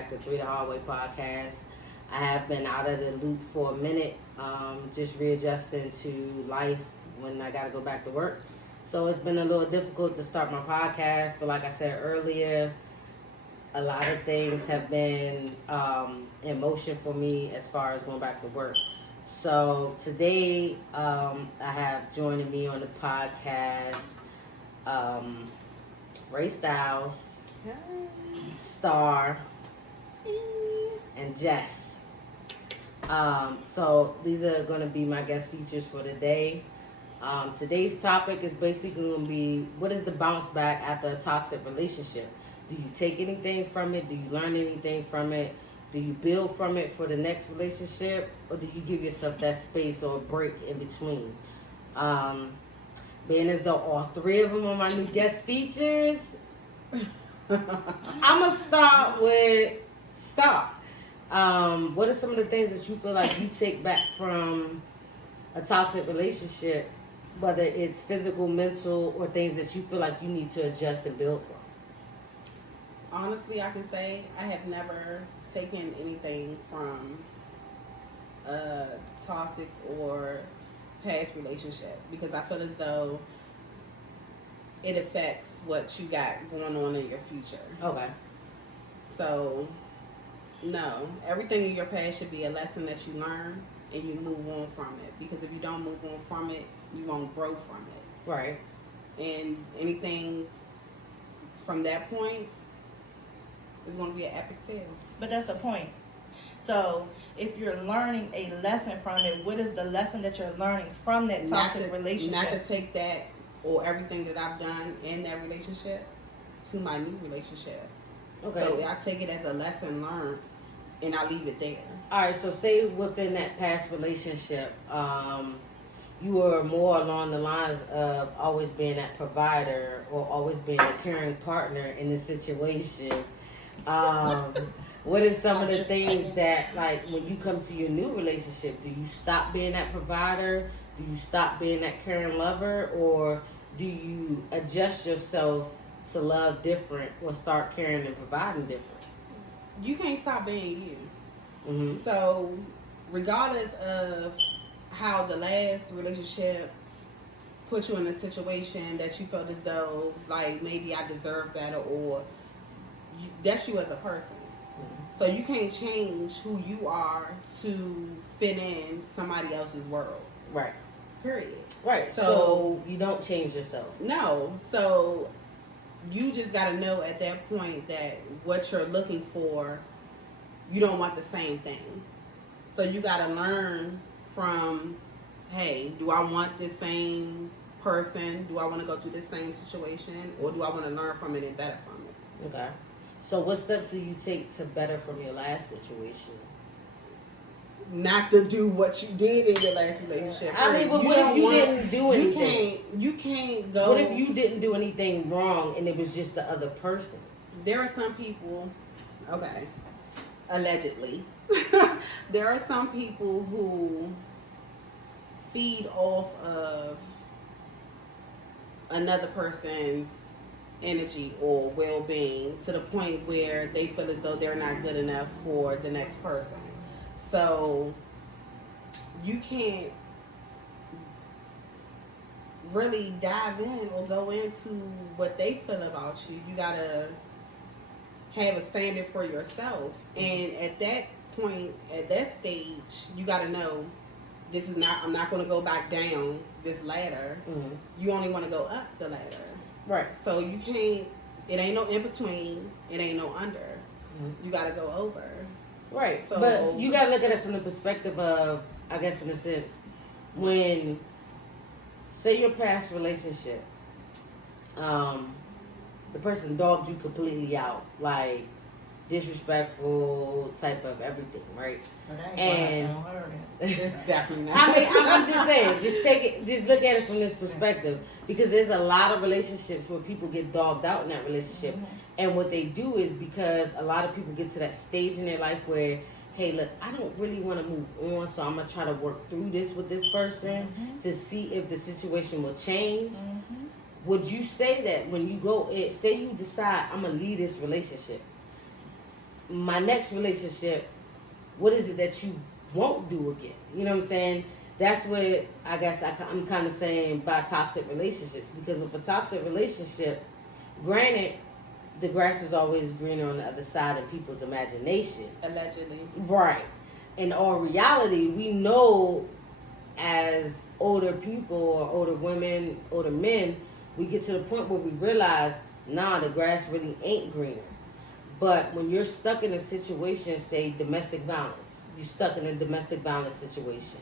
back to Three the Hard Way podcast. I have been out of the loop for a minute, just readjusting to life when I got to go back to work. So it's been a little difficult to start my podcast, but like I said earlier, a lot of things have been in motion for me as far as going back to work. So today, I have joining me on the podcast, Ray Styles, Star, and Jess. So these are going to be my guest features for today. Today's topic is basically going to be, what is the bounce back after a toxic relationship? Do you take anything from it? Do you learn anything from it? Do you build from it for the next relationship? Or do you give yourself that space or a break in between? Being as though all three of them are my new guest features, I'm going to start with Star. What are some of the things that you feel like you take back from a toxic relationship, whether it's physical, mental, or things that you feel like you need to adjust and build from? Honestly, I can say I have never taken anything from a toxic or past relationship because I feel as though it affects what you got going on in your future. Okay. So, no, everything in your past should be a lesson that you learn and you move on from it. Because if you don't move on from it, you won't grow from it. Right. And anything from that point is going to be an epic fail. But that's the point. So if you're learning a lesson from it, what is the lesson that you're learning from that toxic relationship? Not to take that or everything that I've done in that relationship to my new relationship. Okay. So I take it as a lesson learned and I leave it there. All right, so say within that past relationship, you were more along the lines of always being that provider or always being a caring partner in the situation. What is some of the things that, like, when you come to your new relationship, do you stop being that provider? Do you stop being that caring lover? Or do you adjust yourself to love different or start caring and providing different? You can't stop being you. Mm-hmm. So, regardless of how the last relationship put you in a situation that you felt as though, like, maybe I deserve better, or that's you as a person. Mm-hmm. So you can't change who you are to fit in somebody else's world. Right. Period. Right. So you don't change yourself. No. So you just got to know at that point that what you're looking for, you don't want the same thing. So you got to learn from, hey, do I want the same person? Do I want to go through the same situation? Or do I want to learn from it and better from it? Okay. So what steps do you take to better from your last situation? Not to do what you did in your last relationship. I mean, but what if you didn't do anything? You can't go. What if you didn't do anything wrong and it was just the other person? There are some people, okay, allegedly, there are some people who feed off of another person's energy or well-being to the point where they feel as though they're not good enough for the next person. So you can't really dive in or go into what they feel about you. You gotta have a standard for yourself, and at that point, at that stage, you gotta know this is not. I'm not going to go back down this ladder. Mm-hmm. You only want to go up the ladder. Right. So you can't, it ain't no in between, it ain't no under. Mm-hmm. You gotta go over. Right. So, but you gotta look at it from the perspective of, I guess in a sense, when, say your past relationship, the person dogged you completely out, like disrespectful type of everything, right? And it's definitely not. I mean, I'm just saying, just look at it from this perspective, because there's a lot of relationships where people get dogged out in that relationship, mm-hmm. and what they do is because a lot of people get to that stage in their life where, hey, look, I don't really want to move on, so I'm gonna try to work through this with this person, mm-hmm. to see if the situation will change. Mm-hmm. Would you say that when you go, say you decide I'm gonna leave this relationship, my next relationship, what is it that you won't do again? You know what I'm saying? That's what I guess I'm kind of saying by toxic relationships. Because with a toxic relationship, granted, the grass is always greener on the other side of people's imagination. Allegedly. Right. In all reality, we know as older people or older women, older men, we get to the point where we realize, nah, the grass really ain't greener. But when you're stuck in a situation, say domestic violence, you're stuck in a domestic violence situation,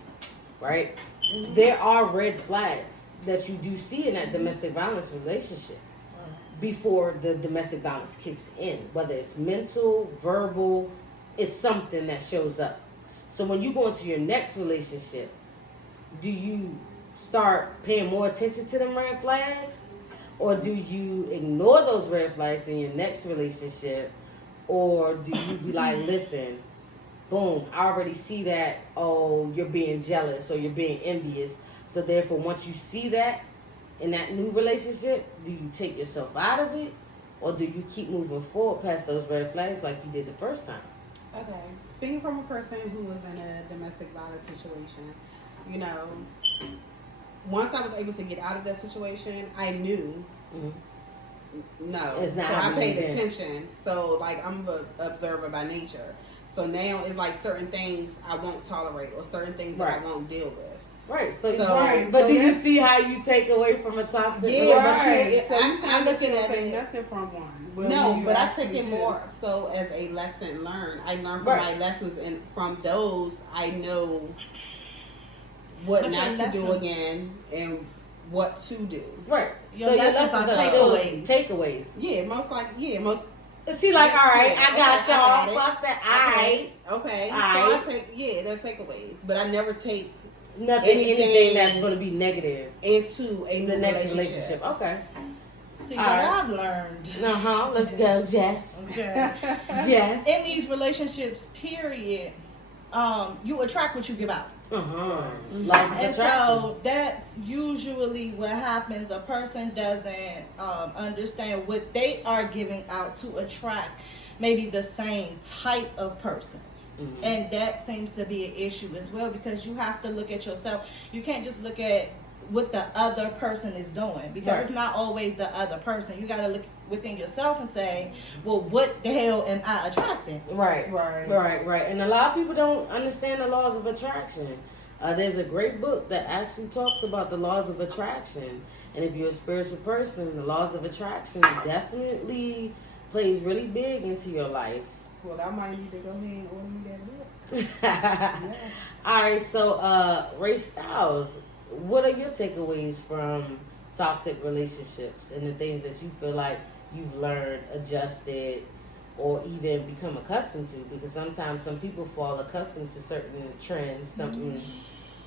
right? Mm-hmm. There are red flags that you do see in that domestic violence relationship before the domestic violence kicks in. Whether it's mental, verbal, it's something that shows up. So when you go into your next relationship, do you start paying more attention to them red flags? Or do you ignore those red flags in your next relationship? Or do you be like, listen, boom, I already see that, oh, you're being jealous or you're being envious. So therefore, once you see that in that new relationship, do you take yourself out of it? Or do you keep moving forward past those red flags like you did the first time? Okay. Speaking from a person who was in a domestic violence situation, you know, once I was able to get out of that situation, I knew, no. It's not so I paid again. attention. So, like, I'm an observer by nature. So now it's like certain things I won't tolerate or certain things that I won't deal with. Right. So right. But so do you see how you take away from a toxic relationship? relationship? But I'm looking at it. Nothing from one. No, but I took it more so as a lesson learned. I learned from my lessons, and from those, I know what not to do again and what to do. Right. Your lessons are takeaways. Takeaways. Yeah, most. She like, all right, I got y'all. I Fuck that. All right. Okay. All so they're takeaways, but I never take anything that's going to be negative into a new relationship. Okay. See what I've learned. Let's go, Jess. Okay. Jess. In these relationships, period, you attract what you give out. And so that's usually what happens. A person doesn't understand what they are giving out to attract maybe the same type of person. And that seems to be an issue as well, because you have to look at yourself. You can't just look at what the other person is doing, because it's not always the other person. You got to look within yourself and say, well, what the hell am I attracting? Right. And a lot of people don't understand the laws of attraction. There's a great book that actually talks about the laws of attraction. And if you're a spiritual person, the laws of attraction definitely plays really big into your life. Well, I might need to go ahead and order me that book. Yeah. All right, so Ray Styles, what are your takeaways from toxic relationships and the things that you feel like you've learned, adjusted, or even become accustomed to? Because sometimes some people fall accustomed to certain trends,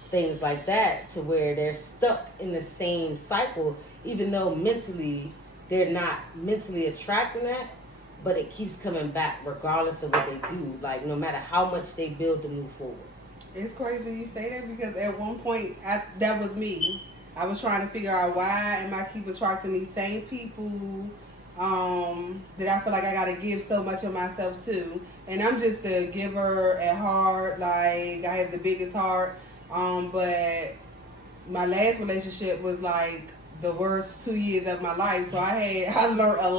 things like that, to where they're stuck in the same cycle, even though mentally they're not mentally attracting that, but it keeps coming back regardless of what they do. Like, no matter how much they build to move forward. It's crazy you say that, because at one point, that was me. I was trying to figure out why am I keep attracting these same people that I feel like I gotta give so much of myself to. And I'm just a giver at heart. Like, I have the biggest heart. But my last relationship was like the worst 2 years of my life. So I learned a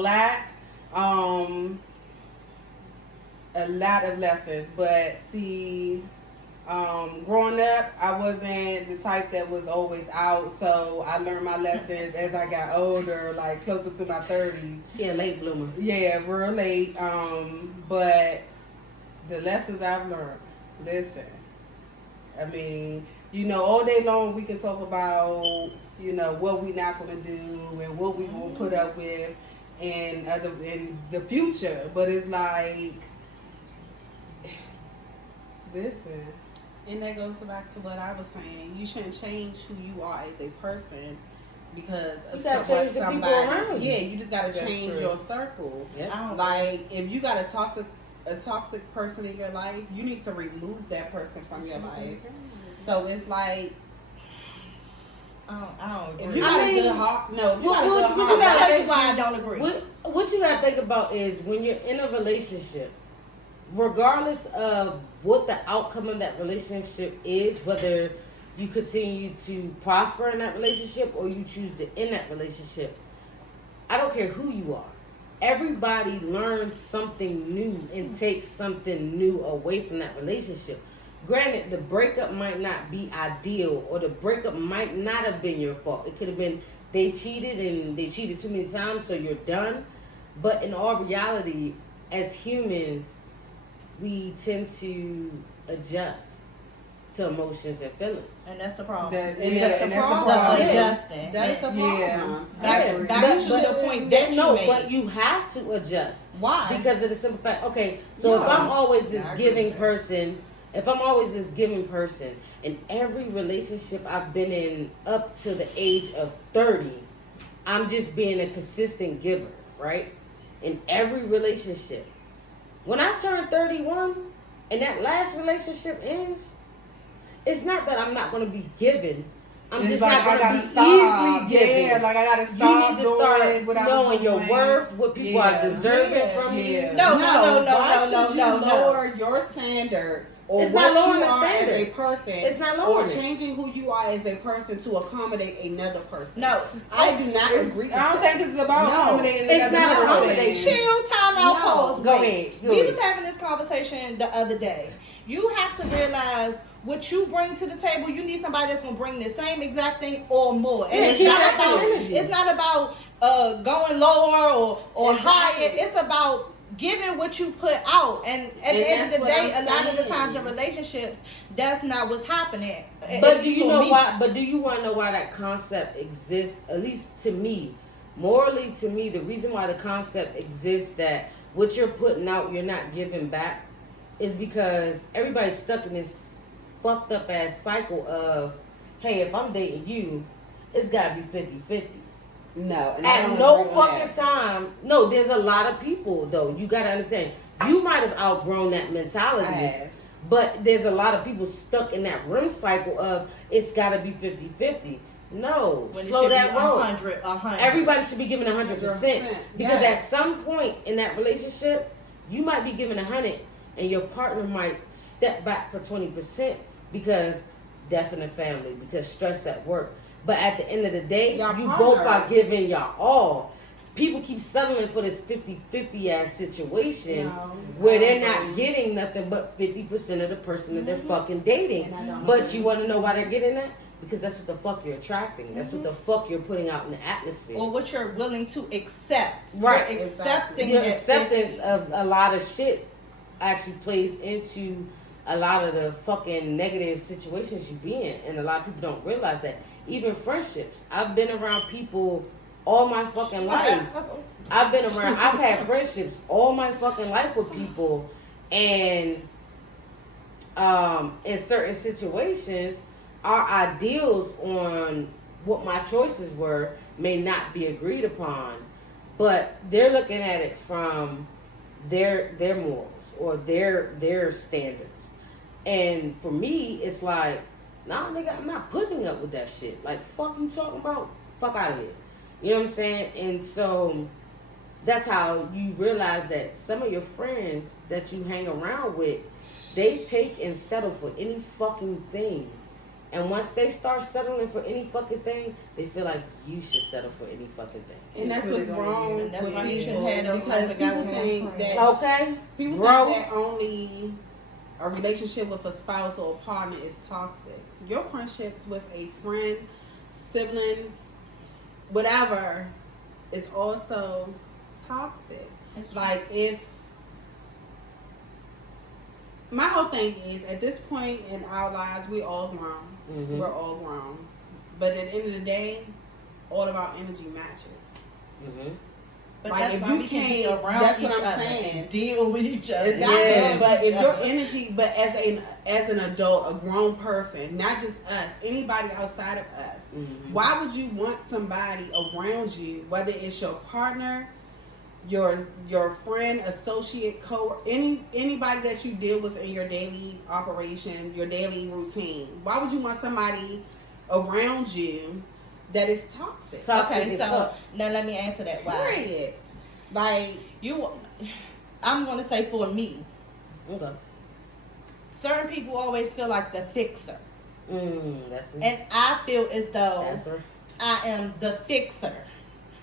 lot of lessons. But see, growing up, I wasn't the type that was always out, so I learned my lessons as I got older, like closer to my 30s. Yeah, late bloomer. Yeah, real late. But the lessons I've learned, listen, I mean, you know, all day long we can talk about, you know, what we not gonna do and what we gonna put up with in the future, but it's like, listen. And that goes back to what I was saying. You shouldn't change who you are as a person because of somebody. Yeah, you just gotta change your circle. Yeah. Like, if you got a toxic person in your life, you need to remove that person from your life. So it's like, I don't agree. if you got a good heart, no, if you got a good heart, I'll tell you why I don't agree. What you gotta think about is when you're in a relationship, regardless of what the outcome of that relationship is, whether you continue to prosper in that relationship or you choose to end that relationship, I don't care who you are. Everybody learns something new and takes something new away from that relationship. Granted, the breakup might not be ideal, or the breakup might not have been your fault. It could have been they cheated and they cheated too many times, so you're done. But in all reality, as humans, we tend to adjust to emotions and feelings. And that's the problem. That's the Adjusting. That is the problem. Yeah. Back to the point that you made. But you have to adjust. Why? Because of the simple fact. Okay, so if I'm always this giving person, in every relationship I've been in up to the age of 30, I'm just being a consistent giver, right? In every relationship. When I turn 31 and that last relationship ends, it's not that I'm not going to be giving. I'm just not going to be easily giving. Yeah, like I got to stop. You need to start knowing your worth, what people are deserving from you. No. Lower your standards, or It's what not lowering you the are as a standard. person, It's not or lowering it. changing who you are as a person to accommodate another person. No, I do not agree with I don't that. think it's about accommodating It's another not person. accommodating. Chill, time out, No. pause. Go Wait. ahead. Go We ahead. was having this conversation the other day. You have to realize what you bring to the table. You need somebody that's gonna bring the same exact thing or more. And Yeah, it's not that's about energy. it's not about going lower or higher. It's about giving what you put out. And at the end of the day, a lot of the times in relationships, that's not what's happening. But do you know why? But do you want to know why that concept exists? At least to me, morally to me, the reason why the concept exists that what you're putting out, you're not giving back, is because everybody's stuck in this fucked up ass cycle of, hey, if I'm dating you, it's gotta be 50-50. No, and I At don't no agree on fucking that. time. No, there's a lot of people though. You gotta understand. You might have outgrown that mentality. I have. But there's a lot of people stuck in that REM cycle of it's got to be 50-50. No, when slow that roll. 100. Everybody should be giving 100%. 100%, Because yes. at some point in that relationship, you might be giving 100 and your partner might step back for 20% because death in the family, because stress at work. But at the end of the day, Y'all you both are partners. giving y'all all. People keep settling for this 50-50 ass situation where they're not getting nothing but 50% of the person that they're fucking dating. And I don't But agree. you want to know why they're getting that? Because that's what the fuck you're attracting. That's what the fuck you're putting out in the atmosphere. Or what you're willing to accept. Right. You're accepting Your that acceptance 50. of a lot of shit actually plays into a lot of the fucking negative situations you be in. And a lot of people don't realize that. Even friendships. I've been around people all my fucking life. I've had friendships all my fucking life with people, and in certain situations, our ideals on what my choices were may not be agreed upon, but they're looking at it from their morals or their standards. And for me, it's like, nah, nigga, I'm not putting up with that shit. Like, fuck you talking about? Fuck out of here. You know what I'm saying? And so that's how you realize that some of your friends that you hang around with, they take and settle for any fucking thing. And once they start settling for any fucking thing, they feel like you should settle for any fucking thing. And that's what's wrong And that's with why you people, shouldn't have those because type of people goddamn think friends. that Okay? people Growth. think that only a relationship with a spouse or a partner is toxic. Your friendships with a friend, sibling, whatever, is also toxic. Like, if my whole thing is, at this point in our lives, we're all grown. Mm-hmm. We're all grown. But at the end of the day, all of our energy matches. Mm-hmm. But Like, that's if why you we can be can't- around that's each what I'm other saying. and deal with each other. Exactly. Yeah. But if your energy, but as an adult, a grown person, not just us, anybody outside of us, Mm-hmm. why would you want somebody around you, whether it's your partner, your friend, associate, anybody that you deal with in your daily operation, your daily routine? Why would you want somebody around you that is toxic? Okay, so now let me answer that. Why? Period. Like, I'm gonna say for me, Okay. Certain people always feel like the fixer. That's me. And I feel as though That's her. I am the fixer,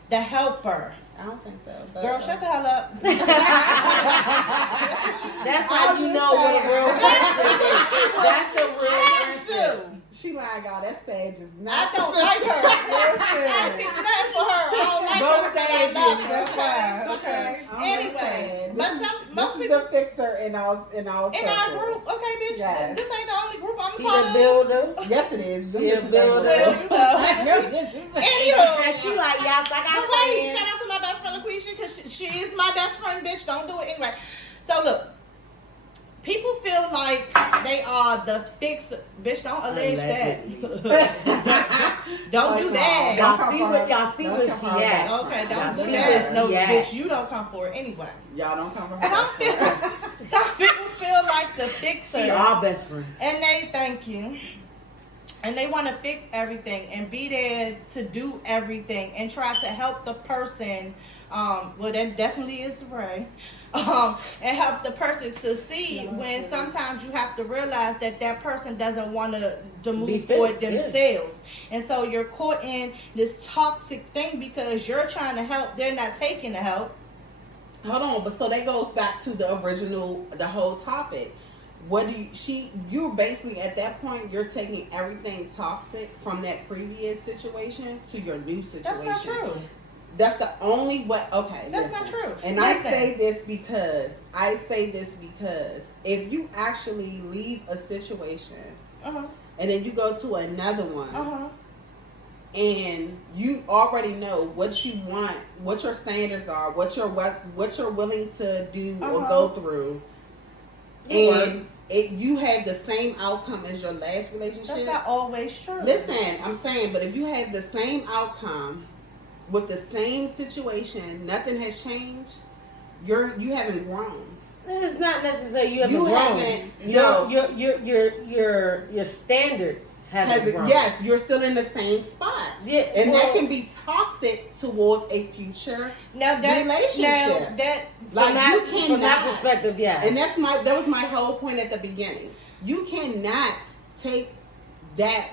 the helper. I don't think so. But, Girl, shut the hell up. That's how you know what a real friendship is. That's a real friendship. She like, y'all, that Sage is I not. don't like her. I fix nothing for her. I don't like Both her. but I Sages, love her. that's fine. Okay. Anyway, but most this is people the fixer in our in our group, okay, bitch. Yes. This ain't the only group I'm She a part the of. builder. Yes, it is. Them She a bitches builder. Well, ain't you real. know. I know bitches. Anywho, And she like, yes, I got but wait, friends. shout out to my best friend LaQuisha because she is my best friend, bitch. Don't do it anyway. So look, people feel like they are the fixer. Bitch, don't allege that. Don't do that. Y'all see where she at. Okay, Y'all don't do see that. where No, she at. bitch, you don't come for it anyway. Y'all don't come from Some people feel like the fixer. She our best friend. And they thank you. And they want to fix everything and be there to do everything and try to help the person. Well, that definitely is Ray. And help the person succeed when sometimes you have to realize that that person doesn't want to move forward themselves. And so you're caught in this toxic thing because you're trying to help, they're not taking the help. Hold on, but so that goes back to the original, the whole topic. What do you're basically at that point, you're taking everything toxic from that previous situation to your new situation. That's not true. That's the only way. Okay, That's listen. not true. And Listen. I say this because if you actually leave a situation Uh-huh. and then you go to another one, Uh-huh. and you already know what you want, what your standards are, what you're willing to do or go through, and you have the same outcome as your last relationship. That's not always true. Listen, I'm saying, but if you have the same outcome with the same situation, nothing has changed. You haven't grown. It's not necessarily you haven't You grown. haven't- Your standards haven't grown. Yes, you're still in the same spot. Yeah, And well, that can be toxic towards a future relationship. Now that Like, you from that cannot. perspective, yeah. And that was my whole point at the beginning. You cannot take that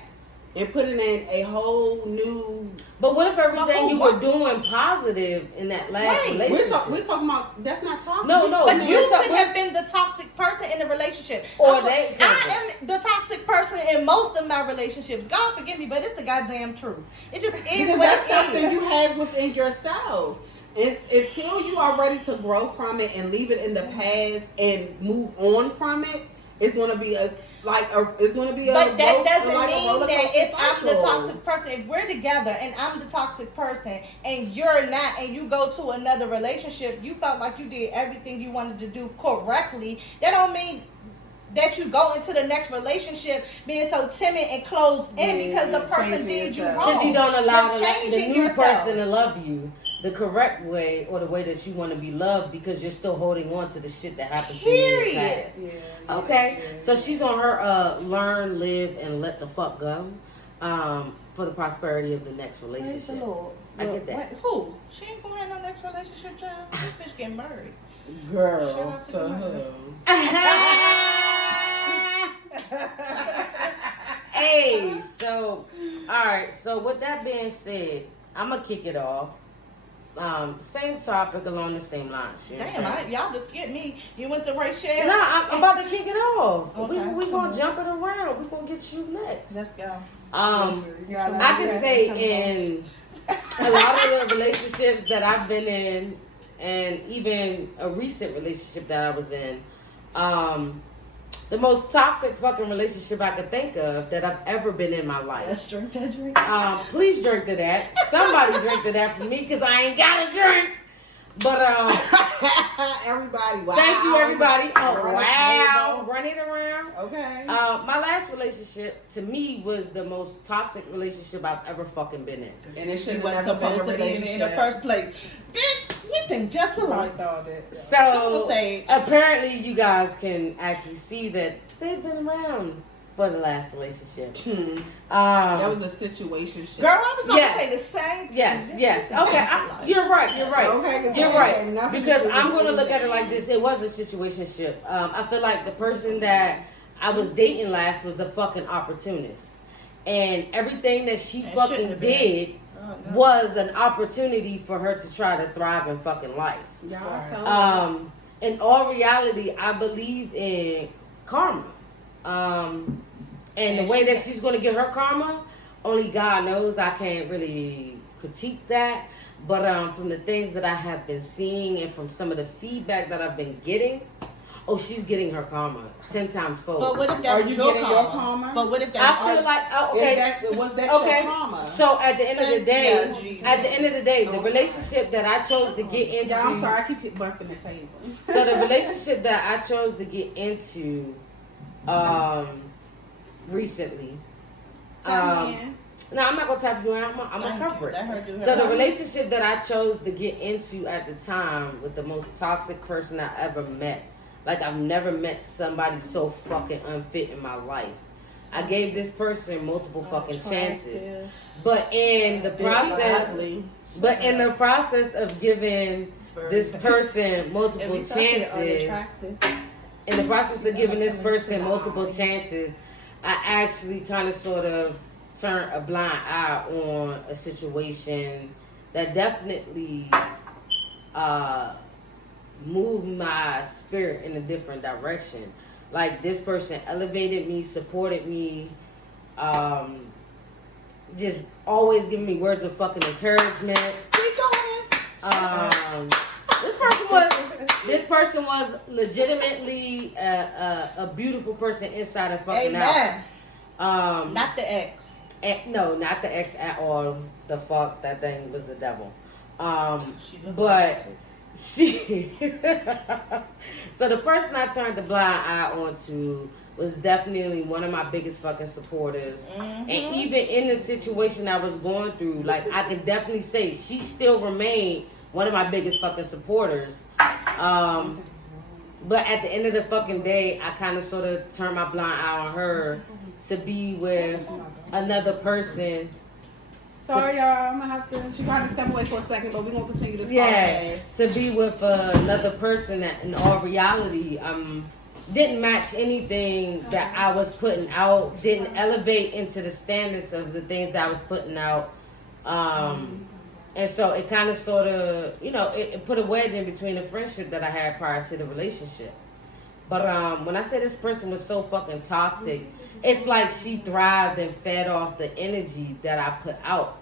and put it in a whole new. But what if everything you were what? doing positive in that last relationship? We're talking about that's not talking. No, but you we're could have been the toxic person in the relationship. Or I am the toxic person in most of my relationships. God forgive me, but it's the goddamn truth. It just is because what that's it something is. you have within yourself. It's until you are ready to grow from it and leave it in the past and move on from it. It's gonna be it's gonna be But that doesn't a mean roller that coaster if I'm the cycle. toxic person, if we're together and I'm the toxic person and you're not, and you go to another relationship, you felt like you did everything you wanted to do correctly. That don't mean that you go into the next relationship being so timid and closed in because the person did you wrong. Because you don't allow You're the changing new yourself. person to love you the correct way or the way that you want to be loved because you're still holding on to the shit that happened to you in the past. Okay, so she's on her learn, live, and let the fuck go for the prosperity of the next Praise relationship. the Lord. I get that. Wait, who? She ain't gonna have no next relationship, child. This bitch getting married. Shout Girl, out to to the Hey, so all right. So with that being said, I'm gonna kick it off. Same topic along the same lines. You know what I'm Damn, saying? y'all just skipped me. You went to Rachel. No, I'm about to kick it off. Okay. We gonna jump it around. We gonna get you next. Let's go. I can say in a lot of the relationships that I've been in, and even a recent relationship that I was in, the most toxic fucking relationship I could think of that I've ever been in my life. Let's drink that drink. Please drink to that. Somebody drink to that for me because I ain't got a drink. But everybody, wow. thank you, everybody. Oh, Run the wow. table. Run it around. Okay. My last relationship, to me, was the most toxic relationship I've ever fucking been in. And it should You have wasn't never been a supposed to be in relationship. the first place. Bitch, you think just alike. So, Say apparently you guys can actually see that they've been around for the last relationship. That was a situation. Girl, I was going to say the same. Yes. Okay, you're right. Okay, you're right. Because I'm going to look at it like this. It was a situationship. I feel like the person that I was dating last was a fucking opportunist. And everything that she fucking did was an opportunity for her to try to thrive in fucking life. In all reality, I believe in karma. And the way that she's going to get her karma, only God knows. I can't really critique that. But from the things that I have been seeing and from some of the feedback that I've been getting, she's getting her karma 10 times fold. But what if that was your karma? But what if that I feel like, was that your karma? So at the end of the day, the relationship that I chose to get into. Yeah, I'm sorry, I keep bumping the table. So the relationship that I chose to get into recently. No, I'm not gonna tap you in. I'm gonna cover it. So the relationship that I chose to get into at the time with the most toxic person I ever met. Like, I've never met somebody so fucking unfit in my life. I gave this person multiple fucking chances. But in the process of giving this person multiple chances, I actually kind of sort of turned a blind eye on a situation that definitely moved my spirit in a different direction. Like, this person elevated me, supported me, just always giving me words of fucking encouragement. This person was legitimately a beautiful person inside and fucking out. Not the ex. No, not the ex at all. The fuck, that thing was the devil. So the person I turned the blind eye onto was definitely one of my biggest fucking supporters. And even in the situation I was going through, like, I can definitely say she still remained one of my biggest fucking supporters. But at the end of the fucking day, I kind of sort of turned my blind eye on her to be with another person. Sorry, y'all. I'm gonna have to. She probably step away for a second, but we're gonna continue this podcast. Yeah, to be with another person that, in all reality, didn't match anything that I was putting out. Didn't elevate into the standards of the things that I was putting out. And so it kind of sort of, it put a wedge in between the friendship that I had prior to the relationship. But when I say this person was so fucking toxic, it's like she thrived and fed off the energy that I put out.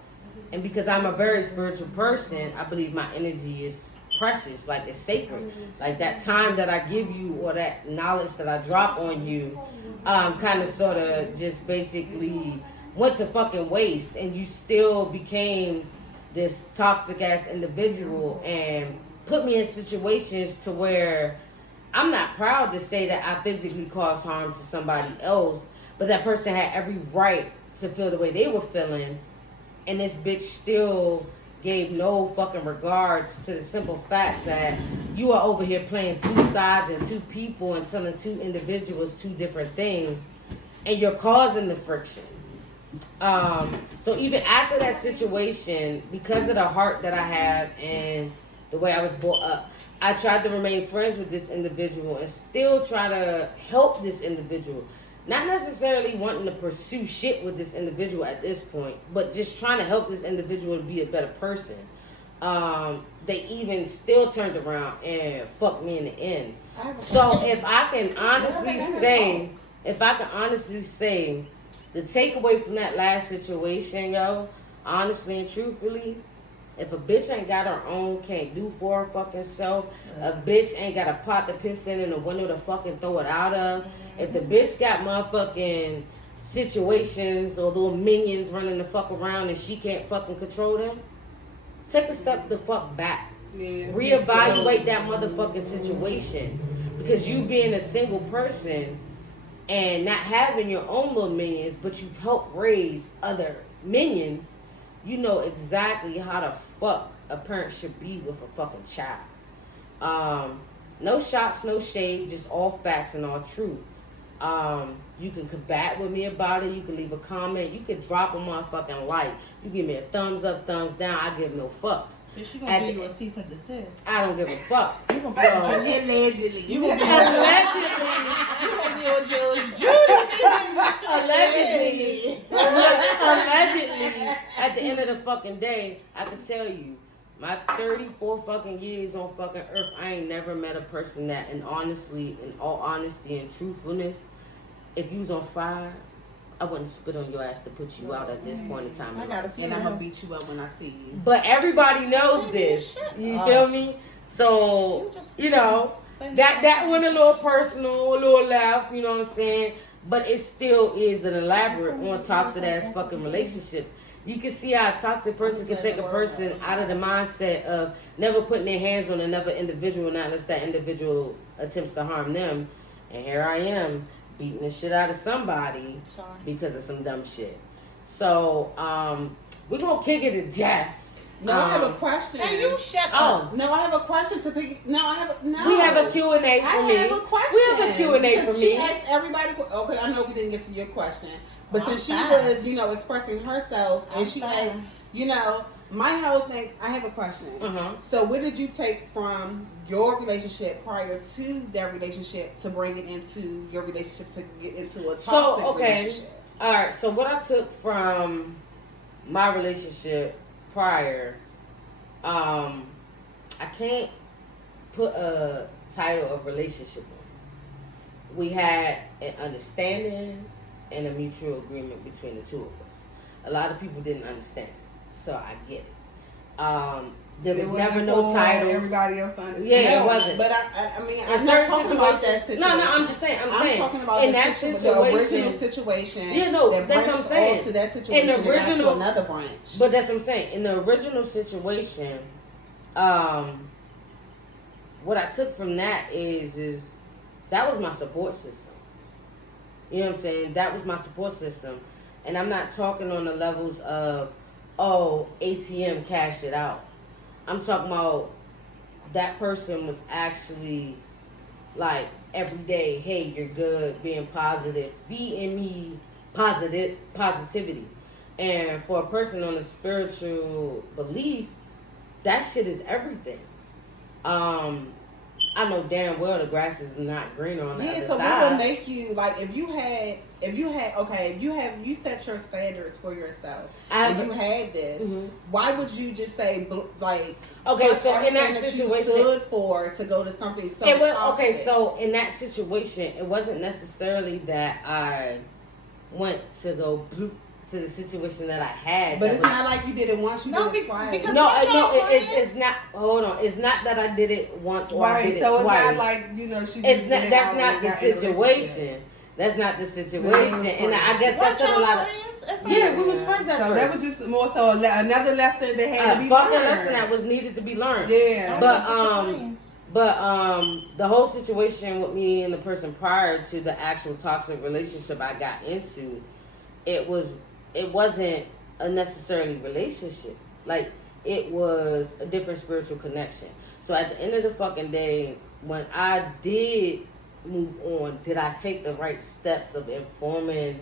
And because I'm a very spiritual person, I believe my energy is precious, like it's sacred. Like that time that I give you or that knowledge that I drop on you kind of sort of just basically went to fucking waste, and you still became this toxic ass individual and put me in situations to where I'm not proud to say that I physically caused harm to somebody else, but that person had every right to feel the way they were feeling, and this bitch still gave no fucking regards to the simple fact that you are over here playing two sides and two people and telling two individuals two different things, and you're causing the friction. So even after that situation, because of the heart that I have and the way I was brought up, I tried to remain friends with this individual and still try to help this individual. Not necessarily wanting to pursue shit with this individual at this point, but just trying to help this individual to be a better person. They even still turned around and fucked me in the end. So if I can honestly say, the takeaway from that last situation, honestly and truthfully, if a bitch ain't got her own, can't do for her fucking self, a bitch ain't got a pot to piss in and a window to fucking throw it out of, if the bitch got motherfucking situations or little minions running the fuck around and she can't fucking control them, take a step the fuck back. Reevaluate that motherfucking situation. Because you being a single person and not having your own little minions, but you've helped raise other minions, you know exactly how the fuck a parent should be with a fucking child. No shots, no shade, just all facts and all truth. You can combat with me about it. You can leave a comment. You can drop a motherfucking like. You give me a thumbs up, thumbs down. I give no fucks. Is she gonna give you a cease and desist? I don't give a fuck. You gonna Allegedly. You gonna be Allegedly. You gonna be on Judge Judy. Allegedly. Allegedly. At the end of the fucking day, I can tell you, my 34 fucking years on fucking earth, I ain't never met a person that, in all honesty and truthfulness, if you was on fire, I wouldn't spit on your ass to put you out at this point in time. I gotta feel And I'm gonna beat you up when I see you. But everybody knows this. You feel me? So, you know, that went a little personal, a little left, you know what I'm saying? But it still is an elaborate on toxic ass fucking relationship. You can see how a toxic person can take a person out of the mindset of never putting their hands on another individual, not unless that individual attempts to harm them. And here I am, beating the shit out of somebody because of some dumb shit. So, we're gonna kick it to Jess. No, I have a question. Can you shut Oh. up? No, I have a question to pick. No, I have a no. We have a Q&A for me. I have a question. We have a Q&A because for she me. asked everybody. Okay, I know we didn't get to your question, but Oh, since she fine. was, expressing herself, and I'm she fine. had, my whole thing. I have a question. Uh-huh. So, what did you take from your relationship prior to that relationship to bring it into your relationship to get into a toxic relationship? All right. So what I took from my relationship prior, I can't put a title of relationship on. We had an understanding and a mutual agreement between the two of us. A lot of people didn't understand it, so I get it. There was never no title. Everybody else understand. Yeah, No, it wasn't. But I mean, In I'm not certain talking about that situations- situation. No, I'm just saying. I'm saying talking about in the, that the original situation. situation. Yeah, no, that that's what I'm branched saying. off to that situation In the and got to original- another branch. But that's what I'm saying. In the original situation, what I took from that is that was my support system. You know what I'm saying? That was my support system. And I'm not talking on the levels of, ATM cash it out. I'm talking about that person was actually like every day, hey, you're good, being positive, feeding me positivity. And for a person on a spiritual belief, that shit is everything. I know damn well the grass is not greener on the other so side. what would make you like if you set your standards for yourself and you had this, why would you just say like okay, so in that you situation stood for to go to something so it was toxic? okay, so in that situation it wasn't necessarily that I went to go bloop to the situation that I had. But it's not like you did it once, you did it twice. because it's not. Hold on, it's not that I did it once or I did it so it's twice. not like she. It's not. That's not the situation. That's not the situation, and I guess that's a lot of. Yeah, we was friends at So first. Oh, that was just more so another lesson that had to be fucking learned. lesson that was needed to be learned. Yeah, But the whole situation with me and the person prior to the actual toxic relationship I got into, it wasn't a necessarily relationship. Like, it was a different spiritual connection. So at the end of the fucking day, when I did move on, did I take the right steps of informing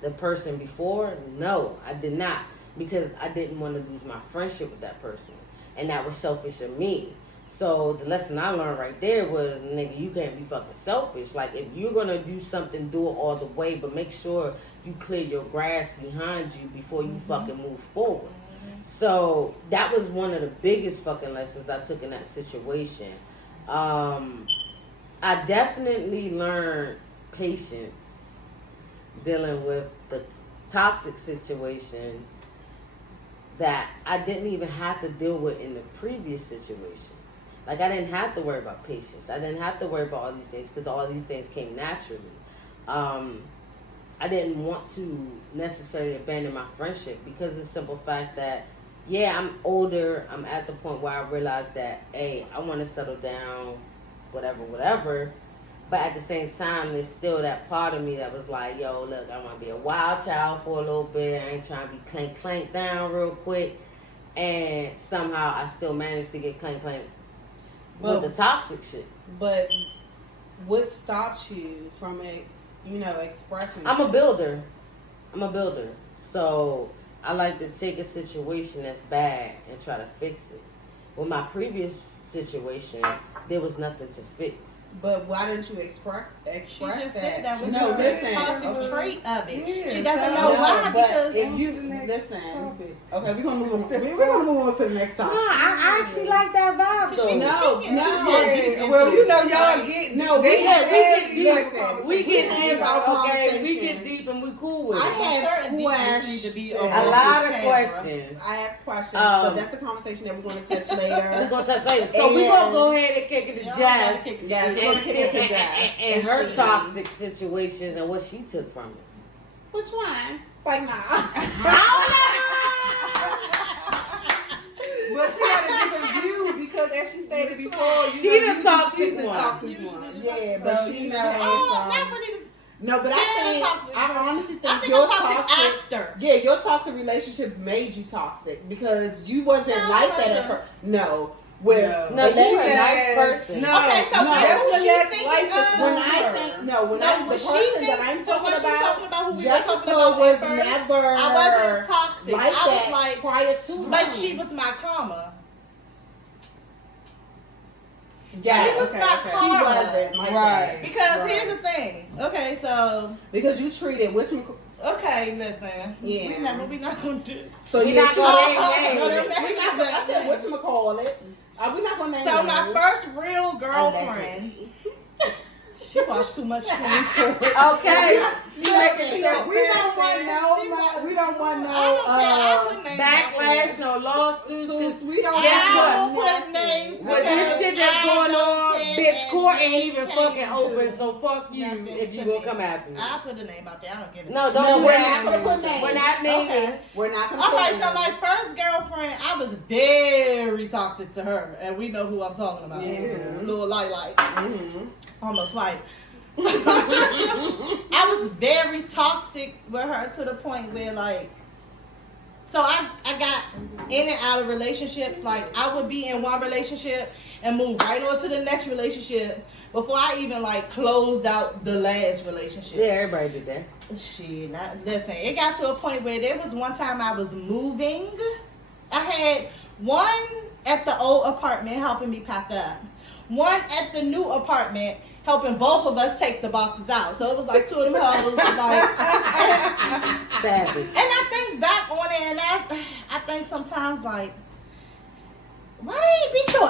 the person before? No, I did not. Because I didn't want to lose my friendship with that person. And that was selfish of me. So the lesson I learned right there was, nigga, you can't be fucking selfish. Like, if you're going to do something, do it all the way, but make sure you clear your grass behind you before you fucking move forward. So that was one of the biggest fucking lessons I took in that situation. I definitely learned patience dealing with the toxic situation that I didn't even have to deal with in the previous situation. Like, I didn't have to worry about patience. I didn't have to worry about all these things because all these things came naturally. I didn't want to necessarily abandon my friendship because of the simple fact that, yeah, I'm older. I'm at the point where I realized that, hey, I want to settle down, whatever. But at the same time, there's still that part of me that was like, yo, look, I want to be a wild child for a little bit. I ain't trying to be clanked down real quick. And somehow I still managed to get clanked with the toxic shit. But what stopped you from it expressing. I'm a builder. So I like to take a situation that's bad and try to fix it. With my previous situation, there was nothing to fix. But why didn't you express She just that? said that was No, a listen. positive trait of it. Yeah, She doesn't so- know No, why but because if you listen, okay, we're gonna move on. We're gonna move on to the next No, topic. I actually like that vibe though. No, Yeah, well, y'all get no. they We Yeah, have we get deep. listen. We get have deep. our Okay, we get conversations. deep and we cool with I it. have Certain details need to be questions. on A lot of camera. questions. I have questions, Um, but that's a conversation that we're going to touch We're later. gonna touch later. So we're gonna go ahead and kick it to Y'all Jazz. gotta kick it. Yes, we're going to kick it to Jazz. And her see. toxic situations and what she took from it. Which one? It's like, nah. But she had a different view because, as she stated before, She the toxic she's the one. toxic Usually one. Yeah, but So she you never know- had Oh, some. not really. No, but I honestly think I think your I'm toxic toxic. after. Yeah, your toxic relationships made you toxic because you wasn't No, like I that at wasn't. first. No, with No, the you're a lady- nice person. No, Okay, so no, that's who the she last thinking life of? when was I her. think the No, person what she that I'm think- so what talking you about, talking about, who we were talking Jessica about was at first? never. I wasn't toxic. like I was that like, prior to her. but she was my karma. Yeah, she was my She karma. wasn't like Right. that. Because Right. here's the thing. Okay, so Because you treated which one? okay, listen. Yeah. We not gonna do. So We yeah, not she gonna was- name names. No, we not gonna. I said which call it. We not gonna name So my names. first real girlfriend, Allegedly. she watched too much Queen's Court. Okay. Listen, we don't want no. We don't want no. Backlash, no lawsuits. 'Cause We don't Guess want what? I don't put names. With because this shit that's I going don't on, care bitch, and court ain't you even can't fucking do open, so fuck you nothing if you to gonna me. come after me. I put a name out there. I don't give a No, damn. don't No, do we're that. not gonna put names. We're not naming. Okay. We're not gonna. All put right, so my names. first girlfriend, I was very toxic to her, and we know who I'm talking about. Yeah. Little light, Mhm. almost fight. I was very toxic with her to the point where, like, so I got in and out of relationships. Like, I would be in one relationship and move right on to the next relationship before I even, like, closed out the last relationship. Yeah, everybody did that. Shit, listen, it got to a point where there was one time I was moving. I had one at the old apartment helping me pack up, one at the new apartment helping both of us take the boxes out. So it was like two of them hoes. Like, Savage. and I think back on it, and I think sometimes, like, why they ain't beat your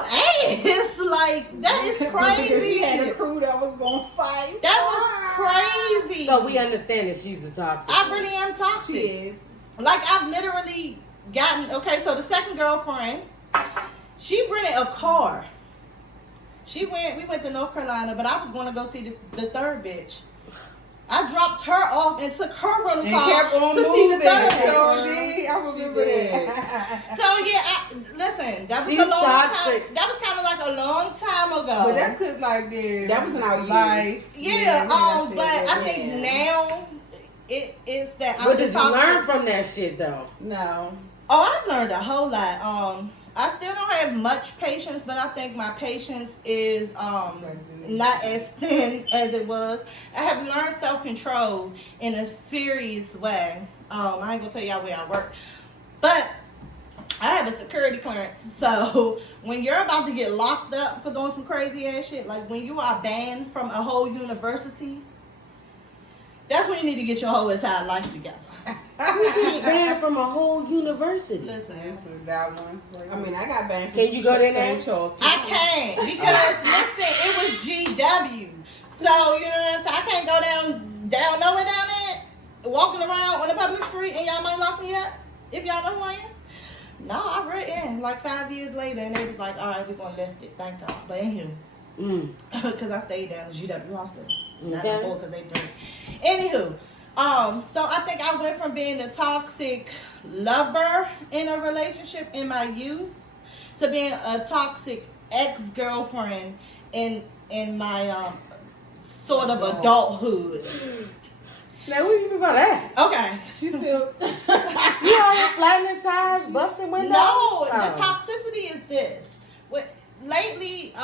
ass? Like, that is Because she had a crazy. crew that was gonna fight. That was crazy. So we understand that she's the toxic. I really am toxic. She is. Like, I've literally gotten, okay, so the second girlfriend, she rented a car. We went to North Carolina, but I was going to go see the third bitch. I dropped her off and took her rental And car kept on to moving. see the third Sure bitch. did. I remember She did. that. So yeah, listen, that was She's a long toxic. time. That was kind of like a long time ago. But that's because, like, That was in our youth. life. yeah, that but shit, I think yeah. now it's that I'm What the did you toxic. learn from that shit though? No. Oh, I've learned a whole lot. I still don't have much patience, but I think my patience is not as thin as it was. I have learned self-control in a serious way. I ain't gonna tell y'all where I work, but I have a security clearance. So when you're about to get locked up for doing some crazy ass shit, like when you are banned from a whole university, that's when you need to get your whole entire life together. She's banned from a whole university. Listen. That one. I mean, I got banned. Can you go there now? St. Charles I County. can't because listen, it was GW. So you know what I'm saying? I can't go down nowhere down there, walking around on the public street, and y'all might lock me up if y'all know who I am. No, I read in like 5 years later, and they was like, all right, we're gonna lift it, thank God. But anywho, because I stayed down in GW hospital, not Okay. in full because they dirty. Anywho. So I think I went from being a toxic lover in a relationship in my youth to being a toxic ex-girlfriend in my sort of adulthood. Now, what do you mean by that? Okay. She's still. You always flattening tires, busting windows? No, Oh. the toxicity is this. Lately,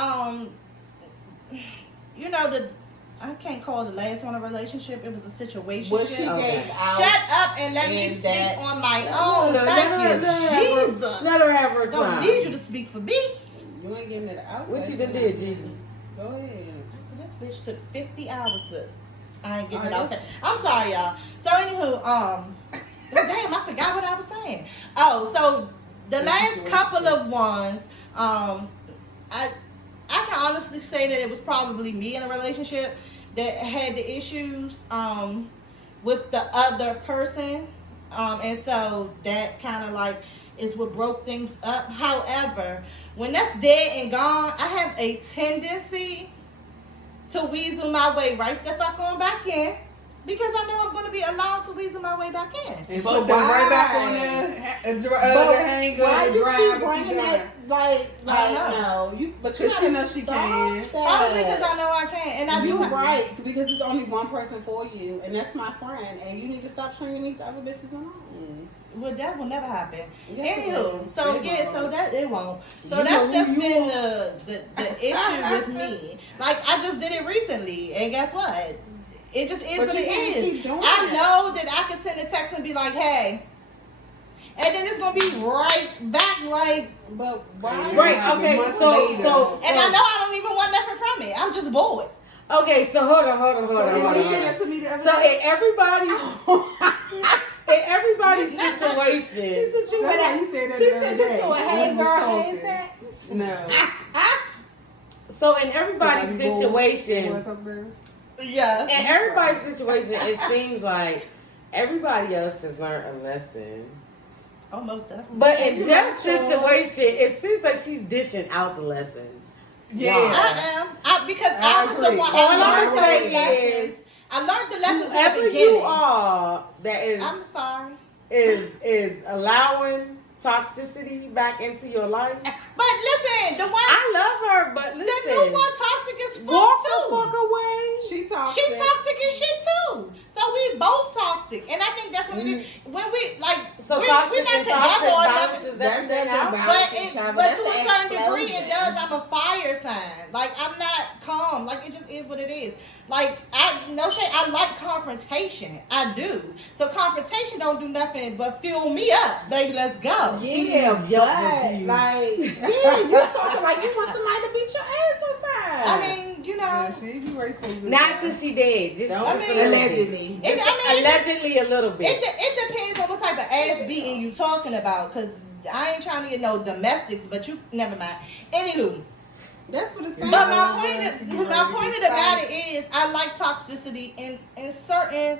you know, I can't call the last one a relationship. It was a situation. What she Okay. gave out. Shut up and let me And speak that's- on my own. Thank you, Jesus. Let her have her Don't time. need you to speak for me. You ain't getting it out. What you done did, Jesus? Go ahead. This bitch took 50 hours to. I ain't getting it Alright. out. I'm sorry, y'all. So anywho, damn, I forgot what I was saying. Oh, so the last couple of ones, I can honestly say that it was probably me in a relationship that had the issues with the other person, and so that kind of like is what broke things up. However, when that's dead and gone, I have a tendency to weasel my way right the fuck on back in, because I know I'm going to be allowed to weasel my way back in. And But put them right back why? on the hanger, Why the you drive. keep What you bringing doing? that? Like no, you. But you Because she gotta knows she stop can. that. Probably because I know I can, and I do. You right, because it's only one person for you, and that's my friend, and you need to stop stringing these other bitches along. Well, that will never happen. Yes, it Anywho, will. so It yeah, won't. so that it won't. So You that's know just who you been are. the issue with me. Like I just did it recently, and guess what? It just is But what you it can't is. keep doing I that. know that I can send a text and be like, "Hey," and then it's gonna be right back like, But why? Right, okay, so and I know I don't even want nothing from it. I'm just bored. Okay, so hold on. And you said that to me the other So day. in everybody's She situation, sent you That's why a you said that She the sent other you day. to a We hey was girl, talking. hey sex. No. so in everybody's situation, Yeah. in everybody's situation, it seems like everybody else has learned a lesson. Almost definitely. But in You Jeff's know, so- situation, it seems like she's dishing out the lessons. Yeah. I am. Because I was the agree. one. All I I'm learned gonna the say lessons. is, I learned the lessons at the whoever beginning. you are that I'm sorry. is allowing toxicity back into your life. But listen, the one, I love her, but the listen, new one toxic as fuck walk the too. fuck away. She talks. She toxic as shit too. So we both toxic, and I think that's what it is. When we like, So we're toxic not and together toxic or nothing. balances everything out. But to a certain degree, it does. I'm a fire sign. Like I'm not calm. Like it just is what it is. Like no shade. I like confrontation. I do. So confrontation don't do nothing but fill me up, baby. Let's go. Yeah, She's young but abused. like, yeah, you talking like you want somebody to beat your ass outside. I mean, you know. Yeah, she be right for you. Not till she dead. Just, Don't just I a mean, little bit. allegedly. Allegedly a little bit. It depends on what type of ass beating you talking about. Cause I ain't trying to get no domestics, but you never mind. Anywho. That's what it's But saying. my point of the matter is, I like toxicity in certain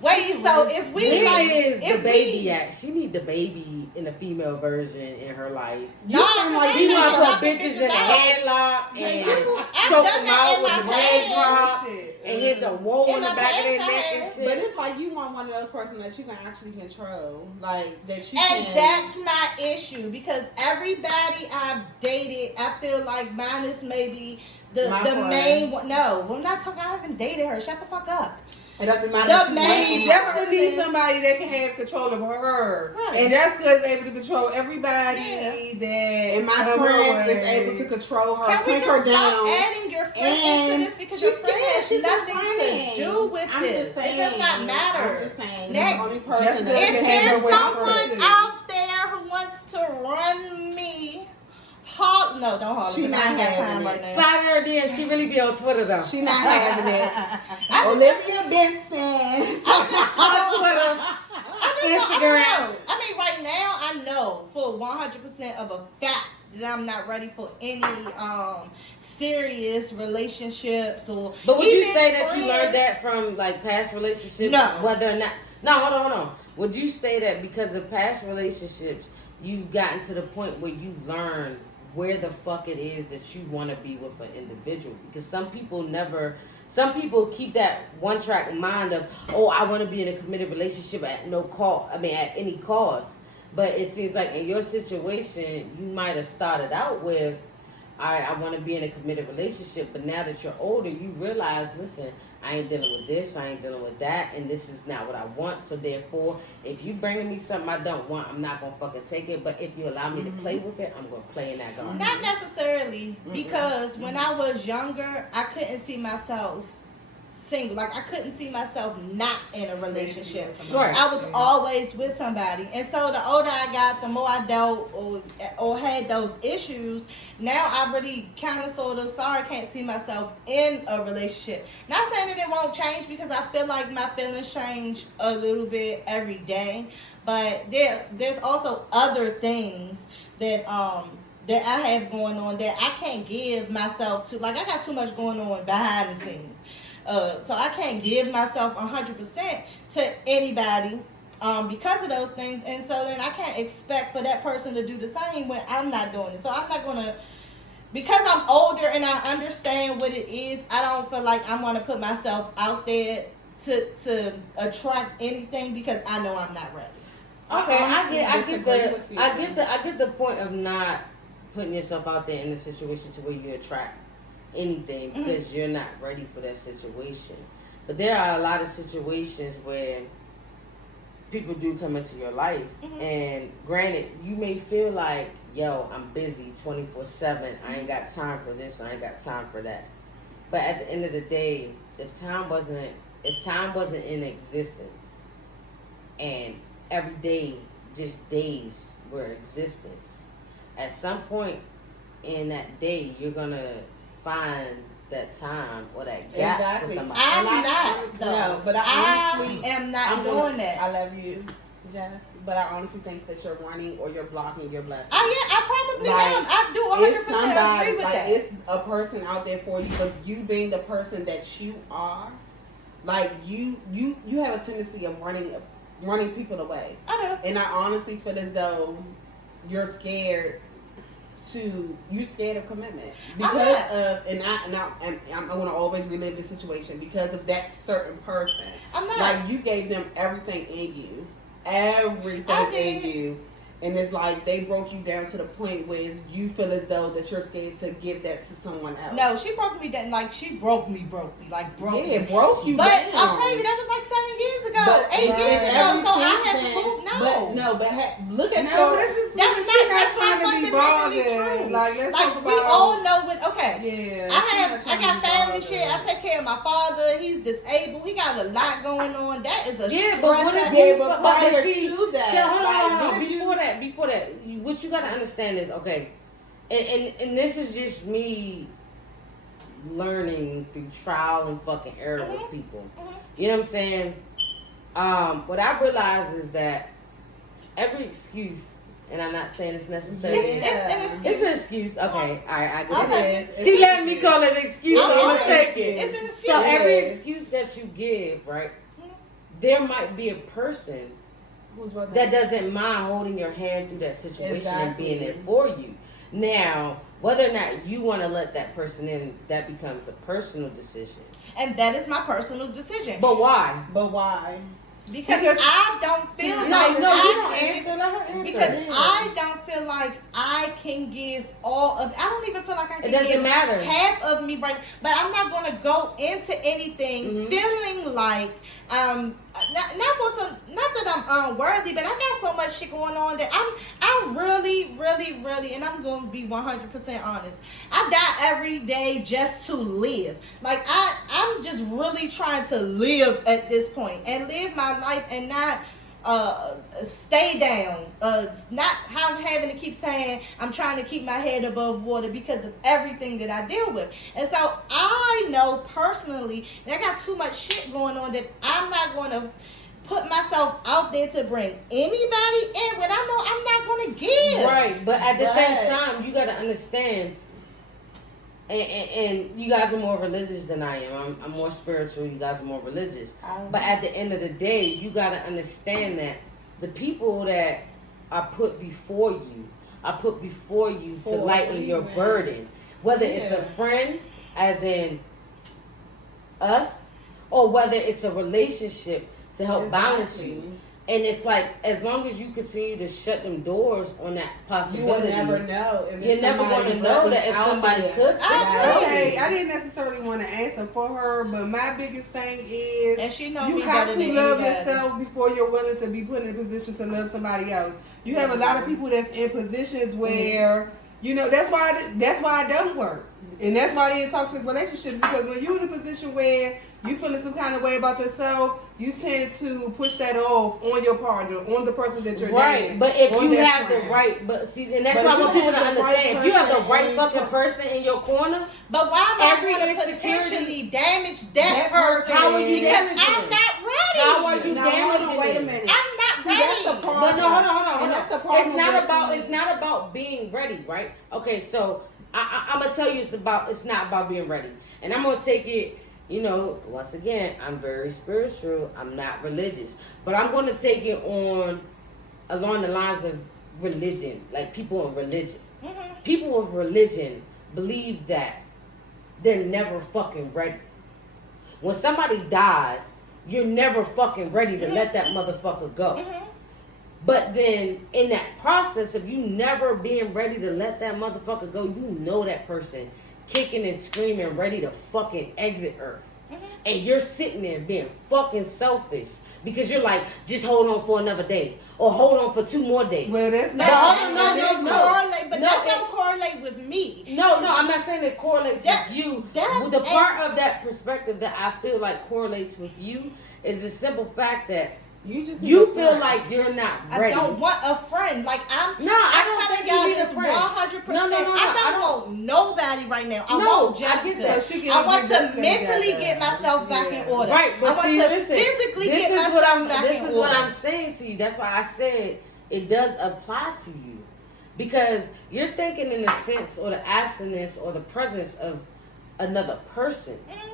ways. So if we Where like, is the if baby we, at? She need the baby in the female version in her life. no, like You want to put knocking bitches in a out. headlock and I've choke done them that out in with my the leg past. drop and hit the wool In in the my back of their past, I neck and have. shit. But it's like you want one of those persons that you can actually control, like that you And can. that's my issue, because everybody I've dated, I feel like mine is maybe the My friend. main one. No, we're not talking. I haven't dated her. Shut the fuck up. It doesn't matter. The if she's main- She like- definitely needs somebody that can have control of her. Right. And that's good, is able to control everybody Yeah. that. And my come friend her is way. able to control her, Can we crank her just stop down. adding your friend And into this, because she's your friend scared. has She's nothing afraid. to do with I'm this. just saying. It does not matter. I'm just saying. Next. He's the only person Just that because If can can have there's her way someone to out there who wants to run me, no, don't holler. She because not I ain't got having time it. right now. Slide her DM. She really be on Twitter though. She not having it. Olivia Benson. on Twitter. I don't know. I mean, right now, I know for 100% of a fact that I'm not ready for any serious relationships or. But would you even say that you friends. learned that from like past relationships? No. Whether or not. No, hold on. Would you say that because of past relationships, you've gotten to the point where you learn where the fuck it is that you want to be with an individual? Because some people keep that one track mind of, oh, I want to be in a committed relationship at at any cost. But it seems like in your situation, you might have started out with, all right, I want to be in a committed relationship, but now that you're older, you realize, listen, I ain't dealing with this, I ain't dealing with that, and this is not what I want. So therefore, if you bringing me something I don't want, I'm not gonna fucking take it. But if you allow me to play with it, I'm gonna play in that garden. Not necessarily, because when I was younger, I couldn't see myself single. Like, I couldn't see myself not in a relationship. Right. I was always with somebody. And so the older I got, the more I dealt or had those issues. Now I really kind of sort of can't see myself in a relationship. Not saying that it won't change, because I feel like my feelings change a little bit every day. But there's also other things that that I have going on that I can't give myself to. Like, I got too much going on behind the scenes. So I can't give myself 100% to anybody because of those things. And so then I can't expect for that person to do the same when I'm not doing it. So I'm not going to, because I'm older and I understand what it is, I don't feel like I'm going to put myself out there to attract anything, because I know I'm not ready. Okay, I get the point of not putting yourself out there in a situation to where you attract anything, because you're not ready for that situation. But there are a lot of situations where people do come into your life, and granted, you may feel like, yo, I'm busy 24/7, I ain't got time for this, I ain't got time for that. But at the end of the day, if time wasn't in existence, and every day just days were existence, at some point in that day, you're gonna find that time or that gap for somebody. I'm not, though. No, but I honestly am not doing that. I love you, Janice, but I honestly think that you're running or you're blocking your blessings. I probably am. I do 100% agree with that. It's a person out there for you, but you being the person that you are, like you have a tendency of running people away. I do. And I honestly feel as though you're scared of commitment because of, and I'm going to always relive this situation because of that certain person. I'm not. Like, you gave them everything in you, and it's like they broke you down to the point where you feel as though that you're scared to give that to someone else. No, she broke me down. Like, she broke me, broke me. Broke you. But down. I'll tell you, that was like 7 years ago, 8 years ago. So I have to prove look at that's not fundamentally true. Like, we all know what. Okay, I got family shit. I take care of my father. He's disabled. He got a lot going on. That is a stress. But prior to that, so hold on. Before that, what you gotta understand is, okay, and this is just me learning through trial and fucking error with people. You know what I'm saying? What I realize is that every excuse, and I'm not saying it's necessary. It's an excuse. Okay, all right, I get it. She let me call it an excuse. I'm gonna take it. It's an excuse. So every excuse that you give, right? There might be a person that doesn't mind holding your hand through that situation and being there for you. Now, whether or not you want to let that person in, that becomes a personal decision. And that is my personal decision. But why? Because I don't feel like you don't answer. Let her answer. Because I don't feel like I can give all of. I don't even feel like I can. It doesn't give matter. Half of me right. But I'm not going to go into anything feeling like not that I'm unworthy, but I got so much shit going on that I'm really, and I'm going to be 100% honest. I die every day just to live. Like, I'm just really trying to live at this point and live my life and not stay down. Not how I'm having to keep saying I'm trying to keep my head above water because of everything that I deal with. And so I know personally, and I got too much shit going on, that I'm not going to put myself out there to bring anybody in when I know I'm not going to give. Right, but at the same time, you got to understand. And you guys are more religious than I am. I'm more spiritual. You guys are more religious. But at the end of the day, you got to understand that the people that are put before you to lighten your burden. Whether it's a friend, as in us, or whether it's a relationship to help balance you. And it's like, as long as you continue to shut them doors on that possibility, you will never know. If you're never going to know that if somebody could. Okay, I didn't necessarily want to answer for her, but my biggest thing is, and she knows you me have better to than love anybody. yourself before you're willing to be put in a position to love somebody else. You have a lot of people that's in positions where, you know, that's why it don't work. And that's why they're in toxic relationships, because when you're in a position where you feeling some kind of way about yourself, you tend to push that off on your partner, on the person that you're dating. But if you that have friend. the right, but see, and that's why I want people to understand. If you have the right fucking person in your corner, but why am I every going to insecurity- potentially damage that person? How are you because damaging I'm it? not ready. How are you Now, hold on, damaging wait a it? minute. I'm not See, ready. that's the problem. But no, hold on. And that's the problem It's not with about. these- It's not about being ready, right? Okay, so I'm gonna tell you it's not about being ready, and I'm gonna take it. You know, once again, I'm very spiritual. I'm not religious, but I'm gonna take it on along the lines of religion, like people in religion. Mm-hmm. People of religion believe that they're never fucking ready. When somebody dies, you're never fucking ready to let that motherfucker go. Mm-hmm. But then in that process of you never being ready to let that motherfucker go, you know that person kicking and screaming, ready to fucking exit Earth. Mm-hmm. And you're sitting there being fucking selfish because you're like, just hold on for another day or hold on for 2 more days. Well, that's No, not. no, correlate, but no, that don't correlate with me. No, I'm not saying it correlates That- with you. that The ain't- part of that perspective that I feel like correlates with you is the simple fact that You just need you a feel friend. like you're not I ready. don't want a friend. Like No, I don't I'm think telling you y'all need a this friend. 100%. No, I don't want nobody right now. I No, want I Jessica. get that. So she can I want get to Jessica mentally together. get myself back in order. Right, but I want see, to listen, physically this get is myself what I'm. back This in is order. what I'm saying to you. That's why I said it does apply to you, because you're thinking in the sense or the absence or the presence of another person. Mhm.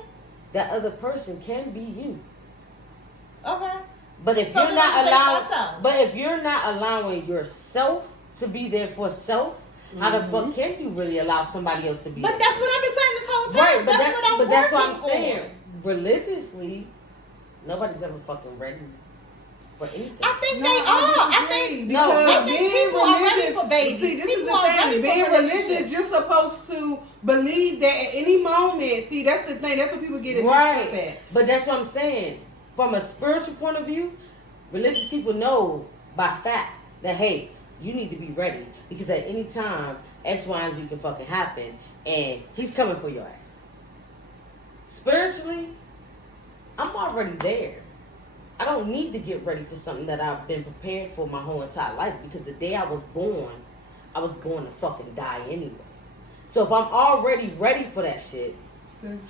That other person can be you. Okay. But if So you're then not I'm gonna think allowing, but if you're not allowing yourself to be there for self, how the fuck can you really allow somebody else to be But there? that's what I've been saying this whole time. Right, but that's what I'm working saying. on. Religiously, nobody's ever fucking ready for anything. I think No, they are. I disagree, think No, because I think being people are ready religious- for babies. See, this People is the are ready thing. for Being relationships. religious, you're supposed to believe that at any moment. See, that's the thing. That's what people get it mixed Right. up at. But that's what I'm saying. From a spiritual point of view, religious people know by fact that, hey, you need to be ready because at any time X, Y, and Z can fucking happen, and he's coming for your ass. Spiritually, I'm already there. I don't need to get ready for something that I've been prepared for my whole entire life, because the day I was born to fucking die anyway. So if I'm already ready for that shit,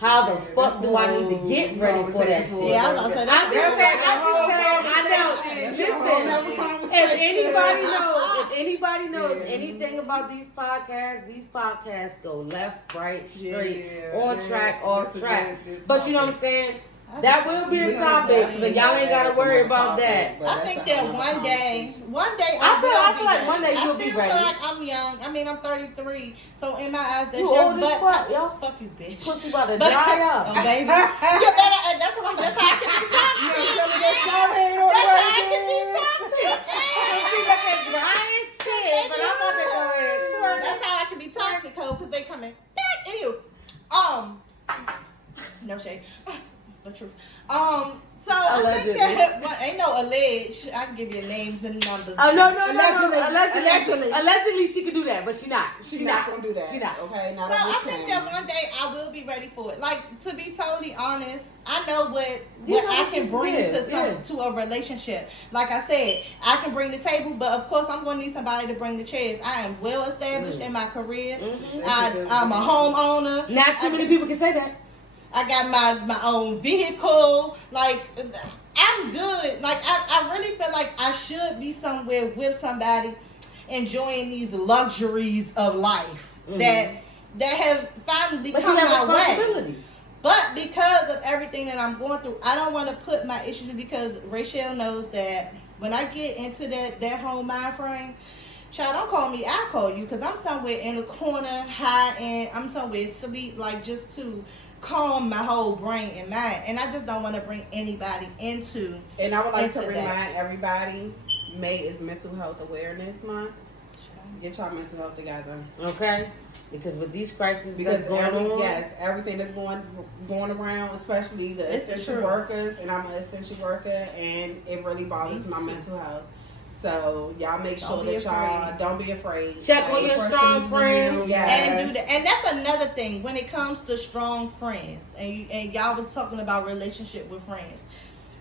how the fuck do I need to get ready for that shit? Yeah, I was gonna say I just that's know. Listen, if anybody knows anything about these podcasts go left, right, straight, on track, off track. But you know what I'm saying? That will be a topic, so y'all ain't gotta worry about that. I think that one day I feel like one day you'll be I still ready. feel like I'm young. I mean, I'm 33, so in my eyes, that's You young. old as But fuck, yo. fuck you, bitch. Pussy about to dry up. Oh, baby. You better. That's how I can be toxic. That's how I can be toxic. Pussy looking dry as shit, but I'm about to go ahead and twerk. That's how I can be toxic, ho, because they coming back. Ew. No shade. The truth. So Allegedly. I think that ain't no alleged. I can give you names and numbers. Oh no. Allegedly. Allegedly, she could do that, but she not. She's not gonna do that. She not. Okay, not So on I this think time. that one day I will be ready for it. Like, to be totally honest, I know what You know I what can you bring did, to a relationship. Like I said, I can bring the table, but of course I'm gonna need somebody to bring the chairs. I am well established in my career. I'm a homeowner. Not too many people can say that. I got my own vehicle. Like, I'm good. Like, I really feel like I should be somewhere with somebody enjoying these luxuries of life that have finally But come you have my way. responsibilities. But because of everything that I'm going through, I don't want to put my issues, because Rachel knows that when I get into that whole mind frame, child, don't call me, I call you, because I'm somewhere in the corner, hiding, I'm somewhere asleep, like just to calm my whole brain and mind. And I just don't want to bring anybody into. And I would like to into remind that. everybody, May is Mental Health Awareness Month. Get y'all mental health together. Okay? Because with these crises Because that's going on. yes, everything that's going around, especially the It's essential true. workers, and I'm an essential worker, and it really bothers my mental health. So y'all make sure Don't be that y'all afraid. don't be afraid. Check on Like, your Depression strong is friends. real, Yes. And do that. And that's another thing when it comes to strong friends. And y'all was talking about relationship with friends.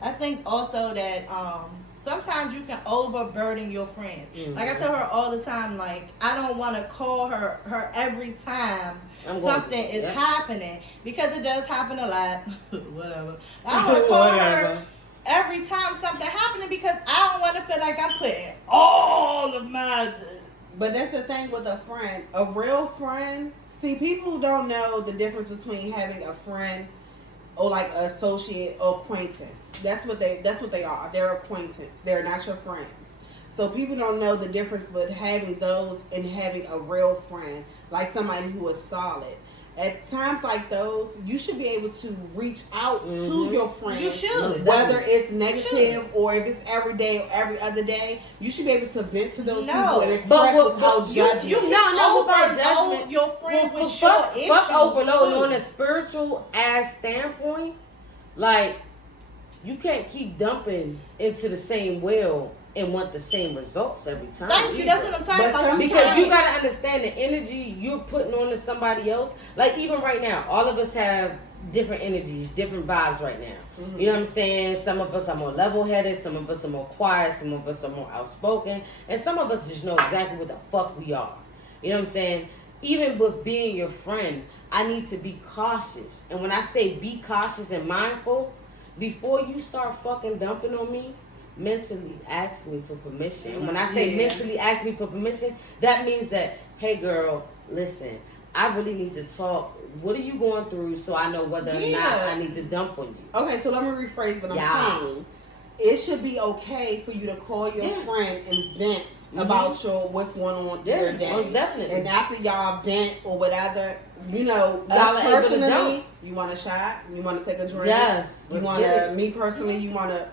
I think also that sometimes you can overburden your friends. Mhm. Like I tell her all the time, like I don't want to call her every time I'm going something to- is yeah. happening, because it does happen a lot. Whatever. I don't want to call her every time something happening, because I don't want to feel like I'm putting all of my. But that's the thing with a friend. A real friend. See, people don't know the difference between having a friend or like an associate or acquaintance. That's what they are. They're acquaintance. They're not your friends. So people don't know the difference with having those and having a real friend, like somebody who is solid. At times like those, you should be able to reach out to your friends. You should. Whether it's negative or if it's every day or every other day, you should be able to vent to those people and express without judgment. You No, can without overload judgment. your friend Well, with fuck your issues overload too. on a spiritual ass standpoint. Like, you can't keep dumping into the same well and want the same results every time. Thank you. That's what I'm saying. But Like, Because you gotta understand the energy you're putting on to somebody else. Like even right now, all of us have different energies, different vibes right now. Mm-hmm. You know what I'm saying? Some of us are more level-headed, some of us are more quiet, some of us are more outspoken, and some of us just know exactly what the fuck we are. You know what I'm saying? Even with being your friend, I need to be cautious. And when I say be cautious and mindful, before you start fucking dumping on me, mentally ask me for permission. And when I say mentally ask me for permission, that means that, hey girl, listen, I really need to talk. What are you going through so I know whether or not I need to dump on you? Okay, so let me rephrase what I'm saying. It should be okay for you to call your friend and vent about what's going on in your day. Most definitely. And after y'all vent or whatever, you know, Y'all us are able to personally, dump. you want a shot, you want to take a drink. Yes. You let's want get to, it. me personally, you want to,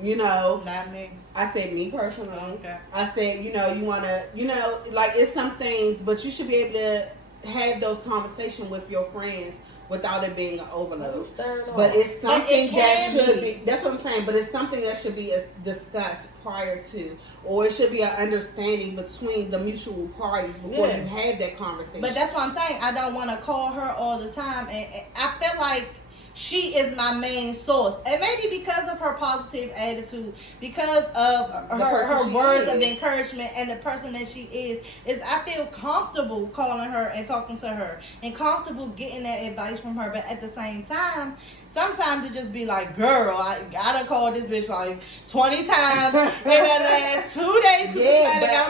you know, Not me. I said me personally. Okay. I said, you know, you want to, you know, like it's some things, but you should be able to have those conversations with your friends without it being an overload. But it's something that should be, that's what I'm saying, but it's something that should be discussed prior to, or it should be an understanding between the mutual parties before you have that conversation. But that's what I'm saying. I don't want to call her all the time. And I feel like she is my main source. And maybe because of her positive attitude, because of her words of encouragement and the person that she is I feel comfortable calling her and talking to her and comfortable getting that advice from her. But at the same time, sometimes it just be like, girl, I done called this bitch like 20 times in the last 2 days.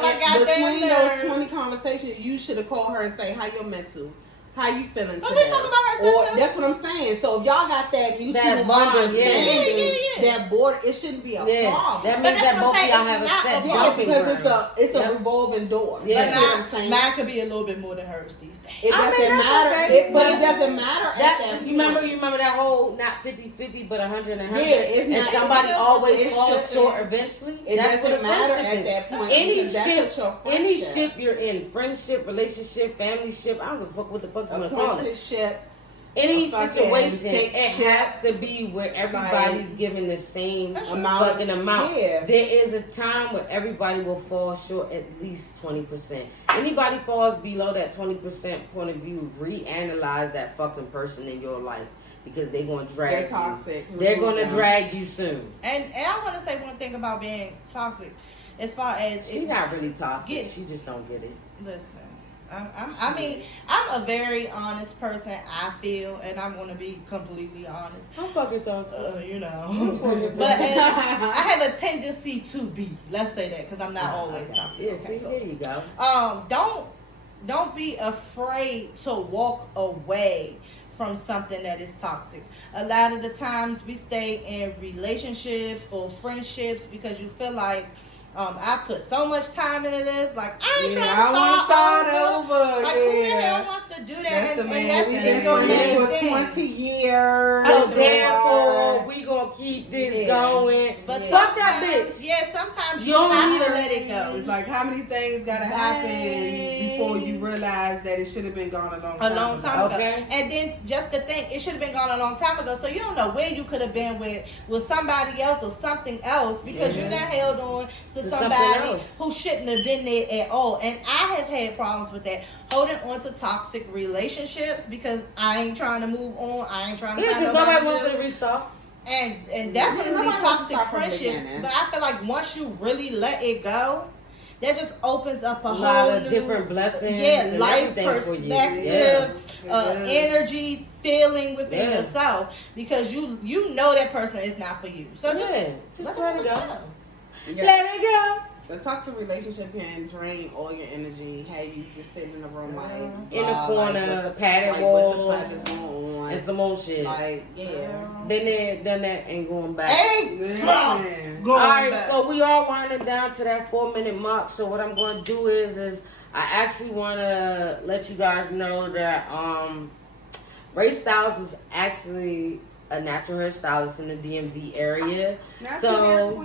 But between those 20 conversations, you should have called her and say, how your mental? How you feeling today? But we talking about her sister. That's what I'm saying. So if y'all got that mutual understanding, that border, it shouldn't be a problem. That means that both of y'all have a set dumping because ground. it's a revolving door. Yeah. That's what I'm saying. Mine could be a little bit more than hers these days. It doesn't matter. But it doesn't matter at that You remember that whole not 50-50 but 100 and 100? Yeah, it's and not, somebody always falls shouldn't. short eventually. It That's doesn't what a matter friendship at that point. point. Any ship you're in, friendship, relationship, family ship, I don't give a fuck what the fuck you want to call it. Any situation, it has to be where everybody's giving the same amount. Yeah. There is a time where everybody will fall short at least 20%. Anybody falls below that 20% point of view, reanalyze that fucking person in your life because they're going to drag They're you. toxic. They're going to drag you soon. And I want to say one thing about being toxic, as far as she's not really toxic. She just don't get it. Listen. I mean, I'm a very honest person, I feel, and I'm going to be completely honest. I'm fucking talking, you know. But I have a tendency to be. Let's say that, because I'm not always toxic. Yeah, see, there you go. Don't be afraid to walk away from something that is toxic. A lot of the times we stay in relationships or friendships because you feel like I put so much time into this. Like, I ain't trying to start over. Like, who the hell wants to do that? That's the man. That's We've the been your friends main for thing. 20 years. So therefore, we gonna keep this going. But fuck that bitch. Yeah, sometimes you don't have need to to let it go. It's like, how many things gotta happen before you realize that it should have been gone a long time ago? Okay. And then just to think, it should have been gone a long time ago. So you don't know where you could have been with somebody else or something else because you done held on to somebody who shouldn't have been there at all. And I have had problems with that, holding on to toxic relationships because I ain't trying to move on. I ain't trying to find nobody wants to restart. And definitely toxic friendships. But I feel like once you really let it go, that just opens up a lot whole of new, different blessings. and life perspective, energy, feeling within yourself because you know that person is not for you. So just let it go. Yeah. Let it go. The toxic relationship can drain all your energy. Have you just sitting in the room like in the corner, like, padded walls. What the fuck is going on? It's the most shit. Like, Been there, done that, ain't going back. Alright, so we are winding down to that 4-minute mark. So what I'm going to do is I actually want to let you guys know that Ray Styles is actually a natural hairstylist in the DMV area. So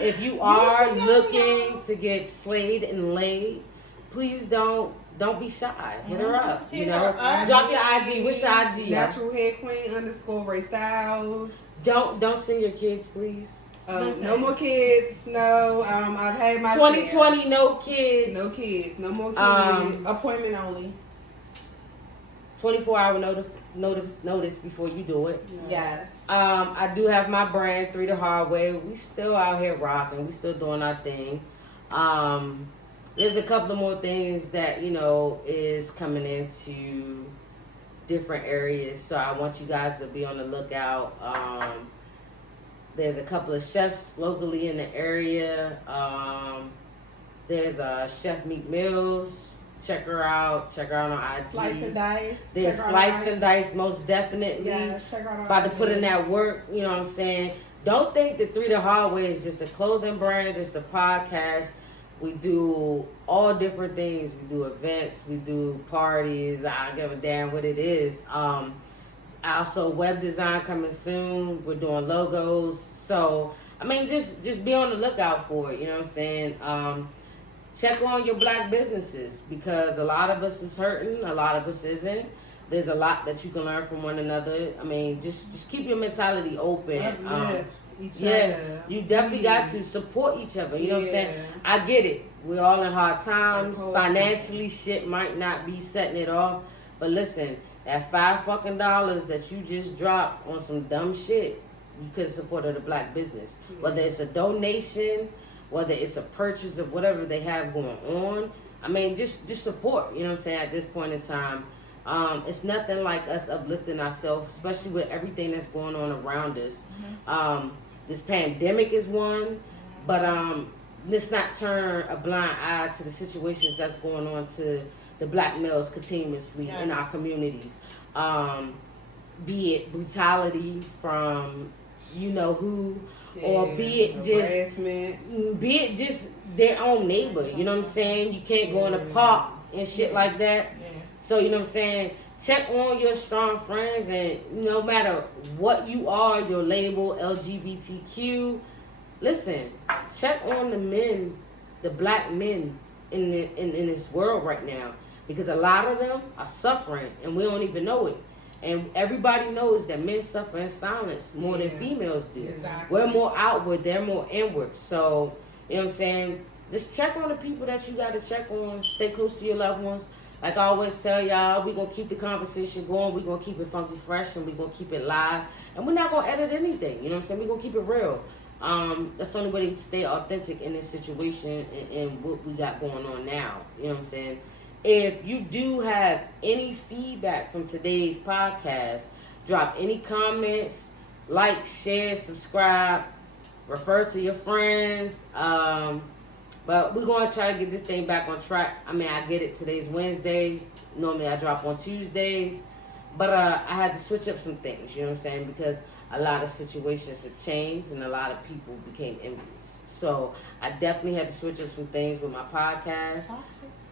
if you are looking to get slayed and laid, please don't be shy. Hit her up. You know, drop your IG. What's your IG? Natural Hair Queen _ Ray Styles. Don't send your kids, please. No more kids. No. I've had my 2020. No kids. No kids. No more kids. Appointment only. 24-hour notice before you do it. Yes. I do have my brand 3 the Hard Way. We still out here rocking. We still doing our thing. There's a couple of more things that is coming into different areas, so I want you guys to be on the lookout. There's a couple of chefs locally in the area. There's Chef Meek Mills. Check her out. Check her out on IG. Slice and Dice. There's Slice and Dice, most definitely. Yes, check her out on About IG. to put in that work, you know what I'm saying? Don't think that 3 the Hard Way is just a clothing brand, just a podcast. We do all different things. We do events. We do parties. I don't give a damn what it is. Also, web design coming soon. We're doing logos. So, I mean, just be on the lookout for it. You know what I'm saying? Check on your black businesses because a lot of us is hurting. A lot of us isn't. There's a lot that you can learn from one another. I mean, just keep your mentality open. You definitely got to support each other. You know what I'm saying? I get it. We're all in hard times. Financially, shit might not be setting it off. But listen, that $5 that you just dropped on some dumb shit, you could have supported a black business. Whether it's a donation, whether it's a purchase of whatever they have going on. I mean, just support. You know what I'm saying? At this point in time. It's nothing like us uplifting ourselves, especially with everything that's going on around us. This pandemic is one, but let's not turn a blind eye to the situations that's going on to the black males continuously in our communities. Be it brutality from who, or be it just their own neighbor. You know what I'm saying? You can't go in the park and shit like that. So, you know what I'm saying? Check on your strong friends, and no matter what you are, your label, LGBTQ, listen, check on the men, the black men in this world right now, because a lot of them are suffering, and we don't even know it. And everybody knows that men suffer in silence more than females do. Exactly. We're more outward, they're more inward. So, you know what I'm saying? Just check on the people that you got to check on. Stay close to your loved ones. Like I always tell y'all, we're going to keep the conversation going. We're going to keep it funky fresh, and we're going to keep it live. And we're not going to edit anything. You know what I'm saying? We're going to keep it real. That's the only way to stay authentic in this situation and what we got going on now. You know what I'm saying? If you do have any feedback from today's podcast, drop any comments, like, share, subscribe, refer to your friends. But we're going to try to get this thing back on track. I mean, I get it. Today's Wednesday. Normally I drop on Tuesdays. But I had to switch up some things, you know what I'm saying? Because a lot of situations have changed and a lot of people became envious. So I definitely had to switch up some things with my podcast.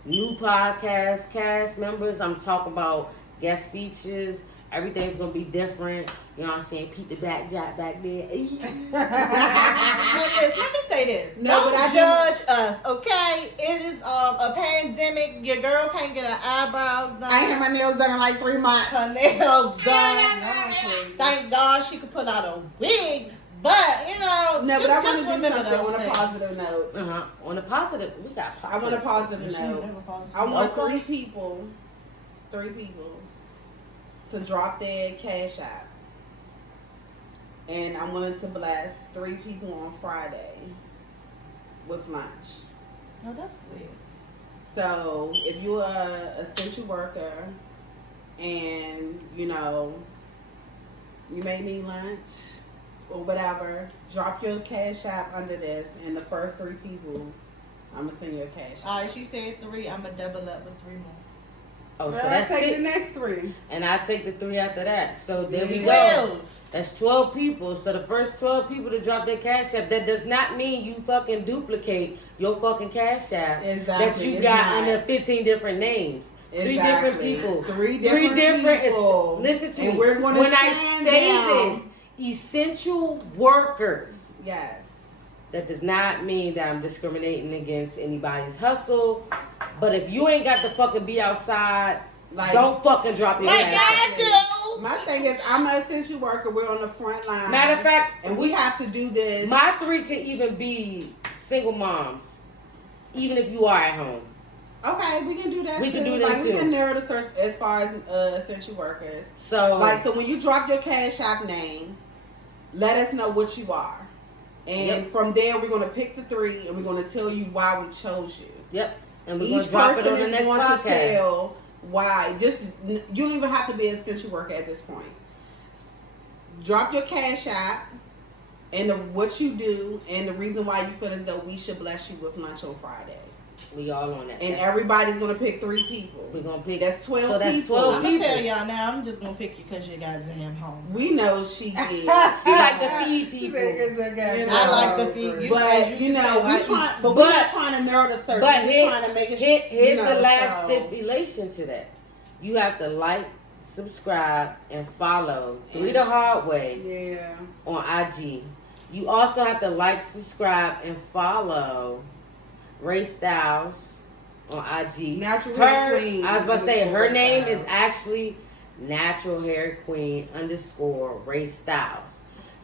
New podcast cast members. I'm talking about guest features. Everything's gonna be different. You know what I'm saying? Peep the back drop back there. Let me say this. No, Don't but I judge us, okay? It is a pandemic. Your girl can't get her eyebrows done. I ain't had my nails done in like 3 months. Her nails done. Thank God she could pull out a wig. But, you know, No, but I want to do remember something on a those positive note. On a positive, we got I want a positive note. I want three people to drop their cash app. And I'm willing to bless 3 people on Friday with lunch. Oh, that's sweet. So if you're a essential worker and, you know, you may need lunch or whatever, drop your cash app under this, and the first 3 people, I'm going to send you a cash app. All right, she said 3. I'm going to double up with 3 more. Oh, so Well, that's I take 6. the next 3. And I take the 3 after that. So there we go. 12. That's 12 people. So the first 12 people to drop their cash app, that does not mean you fucking duplicate your fucking cash app Exactly. that you It's got not. under 15 different names. Exactly. 3 different people. 3 different people. Listen to And me. we're gonna when I stand say down. this, essential workers. Yes. That does not mean that I'm discriminating against anybody's hustle. But if you ain't got to fucking be outside, Like, don't fucking drop your Like cash app. I do. my thing is, I'm an essential worker. We're on the front line. Matter of fact, and we have to do this. my 3 could even be single moms, even if you are at home. Okay, we can do that We too. can do that like, we too. can narrow the search as far as essential workers. So, So when you drop your cash app name, let us know what you are. And Yep. from there, we're going to pick the 3 and we're going to tell you why we chose you. yep, and we're gonna Each drop it person on the is next going to podcast. tell why. You don't even have to be an essential worker at this point. Drop your cash app and what you do and the reason why you feel as though we should bless you with lunch on Friday. We all on that. And That's- everybody's going to pick 3 people. we're gonna pick. That's 12 So that's people. 12 I'm going to people. tell y'all now, I'm just going to pick you because you got Zam home. We know she is. She like to feed people. I like the feed. You But you know, we're not trying to narrow the search. But We're just trying to make it. Here's the last stipulation to that. You have to like, subscribe, and follow 3 the Hard Way Yeah. on IG. You also have to like, subscribe, and follow Ray Styles on IG. Natural Hair Queen. I was about to say her Ray name Styles. is actually Natural Hair Queen _ Ray Styles.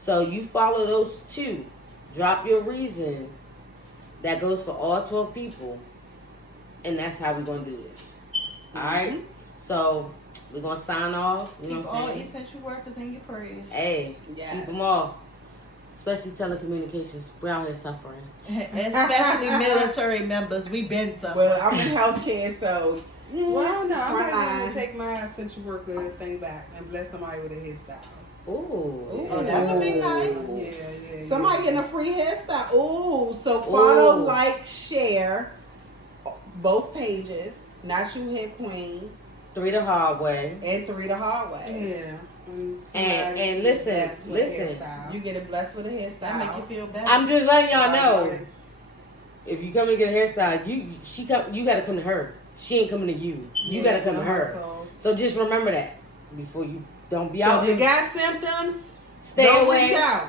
So you follow those 2. Drop your reason. That goes for all 12 people. And that's how we're gonna do this. Alright? So we're gonna sign off. You know Keep what I'm all saying? essential workers in your prayers. Hey, Yes. keep them all. Especially telecommunications. We're out here suffering. Especially military members. We've been suffering. Well, I'm in healthcare, so Well, I don't know. I front might line. want to take my essential worker thing back and bless somebody with a hairstyle. Ooh. Oh, that would be nice. Yeah. Somebody getting a free hairstyle. Ooh, so follow, Ooh. like, share both pages. Natural Hair Queen 3 the Hard Way. and 3 the Hard Way. Yeah. And listen, listen. You get it blessed with a That make you hairstyle. feel better. I'm just letting y'all know. If you come to get a hairstyle, you gotta come to her. She ain't coming to you. You gotta come to her. So just remember that before you don't be So out. if you got symptoms, Stay don't away. reach out.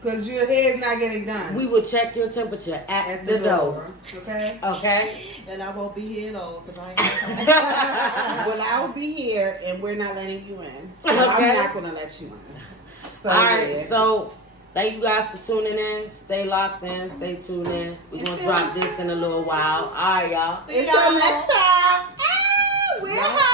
Because your hair's not getting done. We will check your temperature at the door. Okay? Okay? And I won't be here at all because I ain't Well, I'll be here and we're not letting you in. So Okay. I'm not going to let you in. So, Alright, yeah. so thank you guys for tuning in. Stay locked in. Stay tuned in. We're going to drop this in a little while. Alright, y'all. Until next time. Ah, we're hot.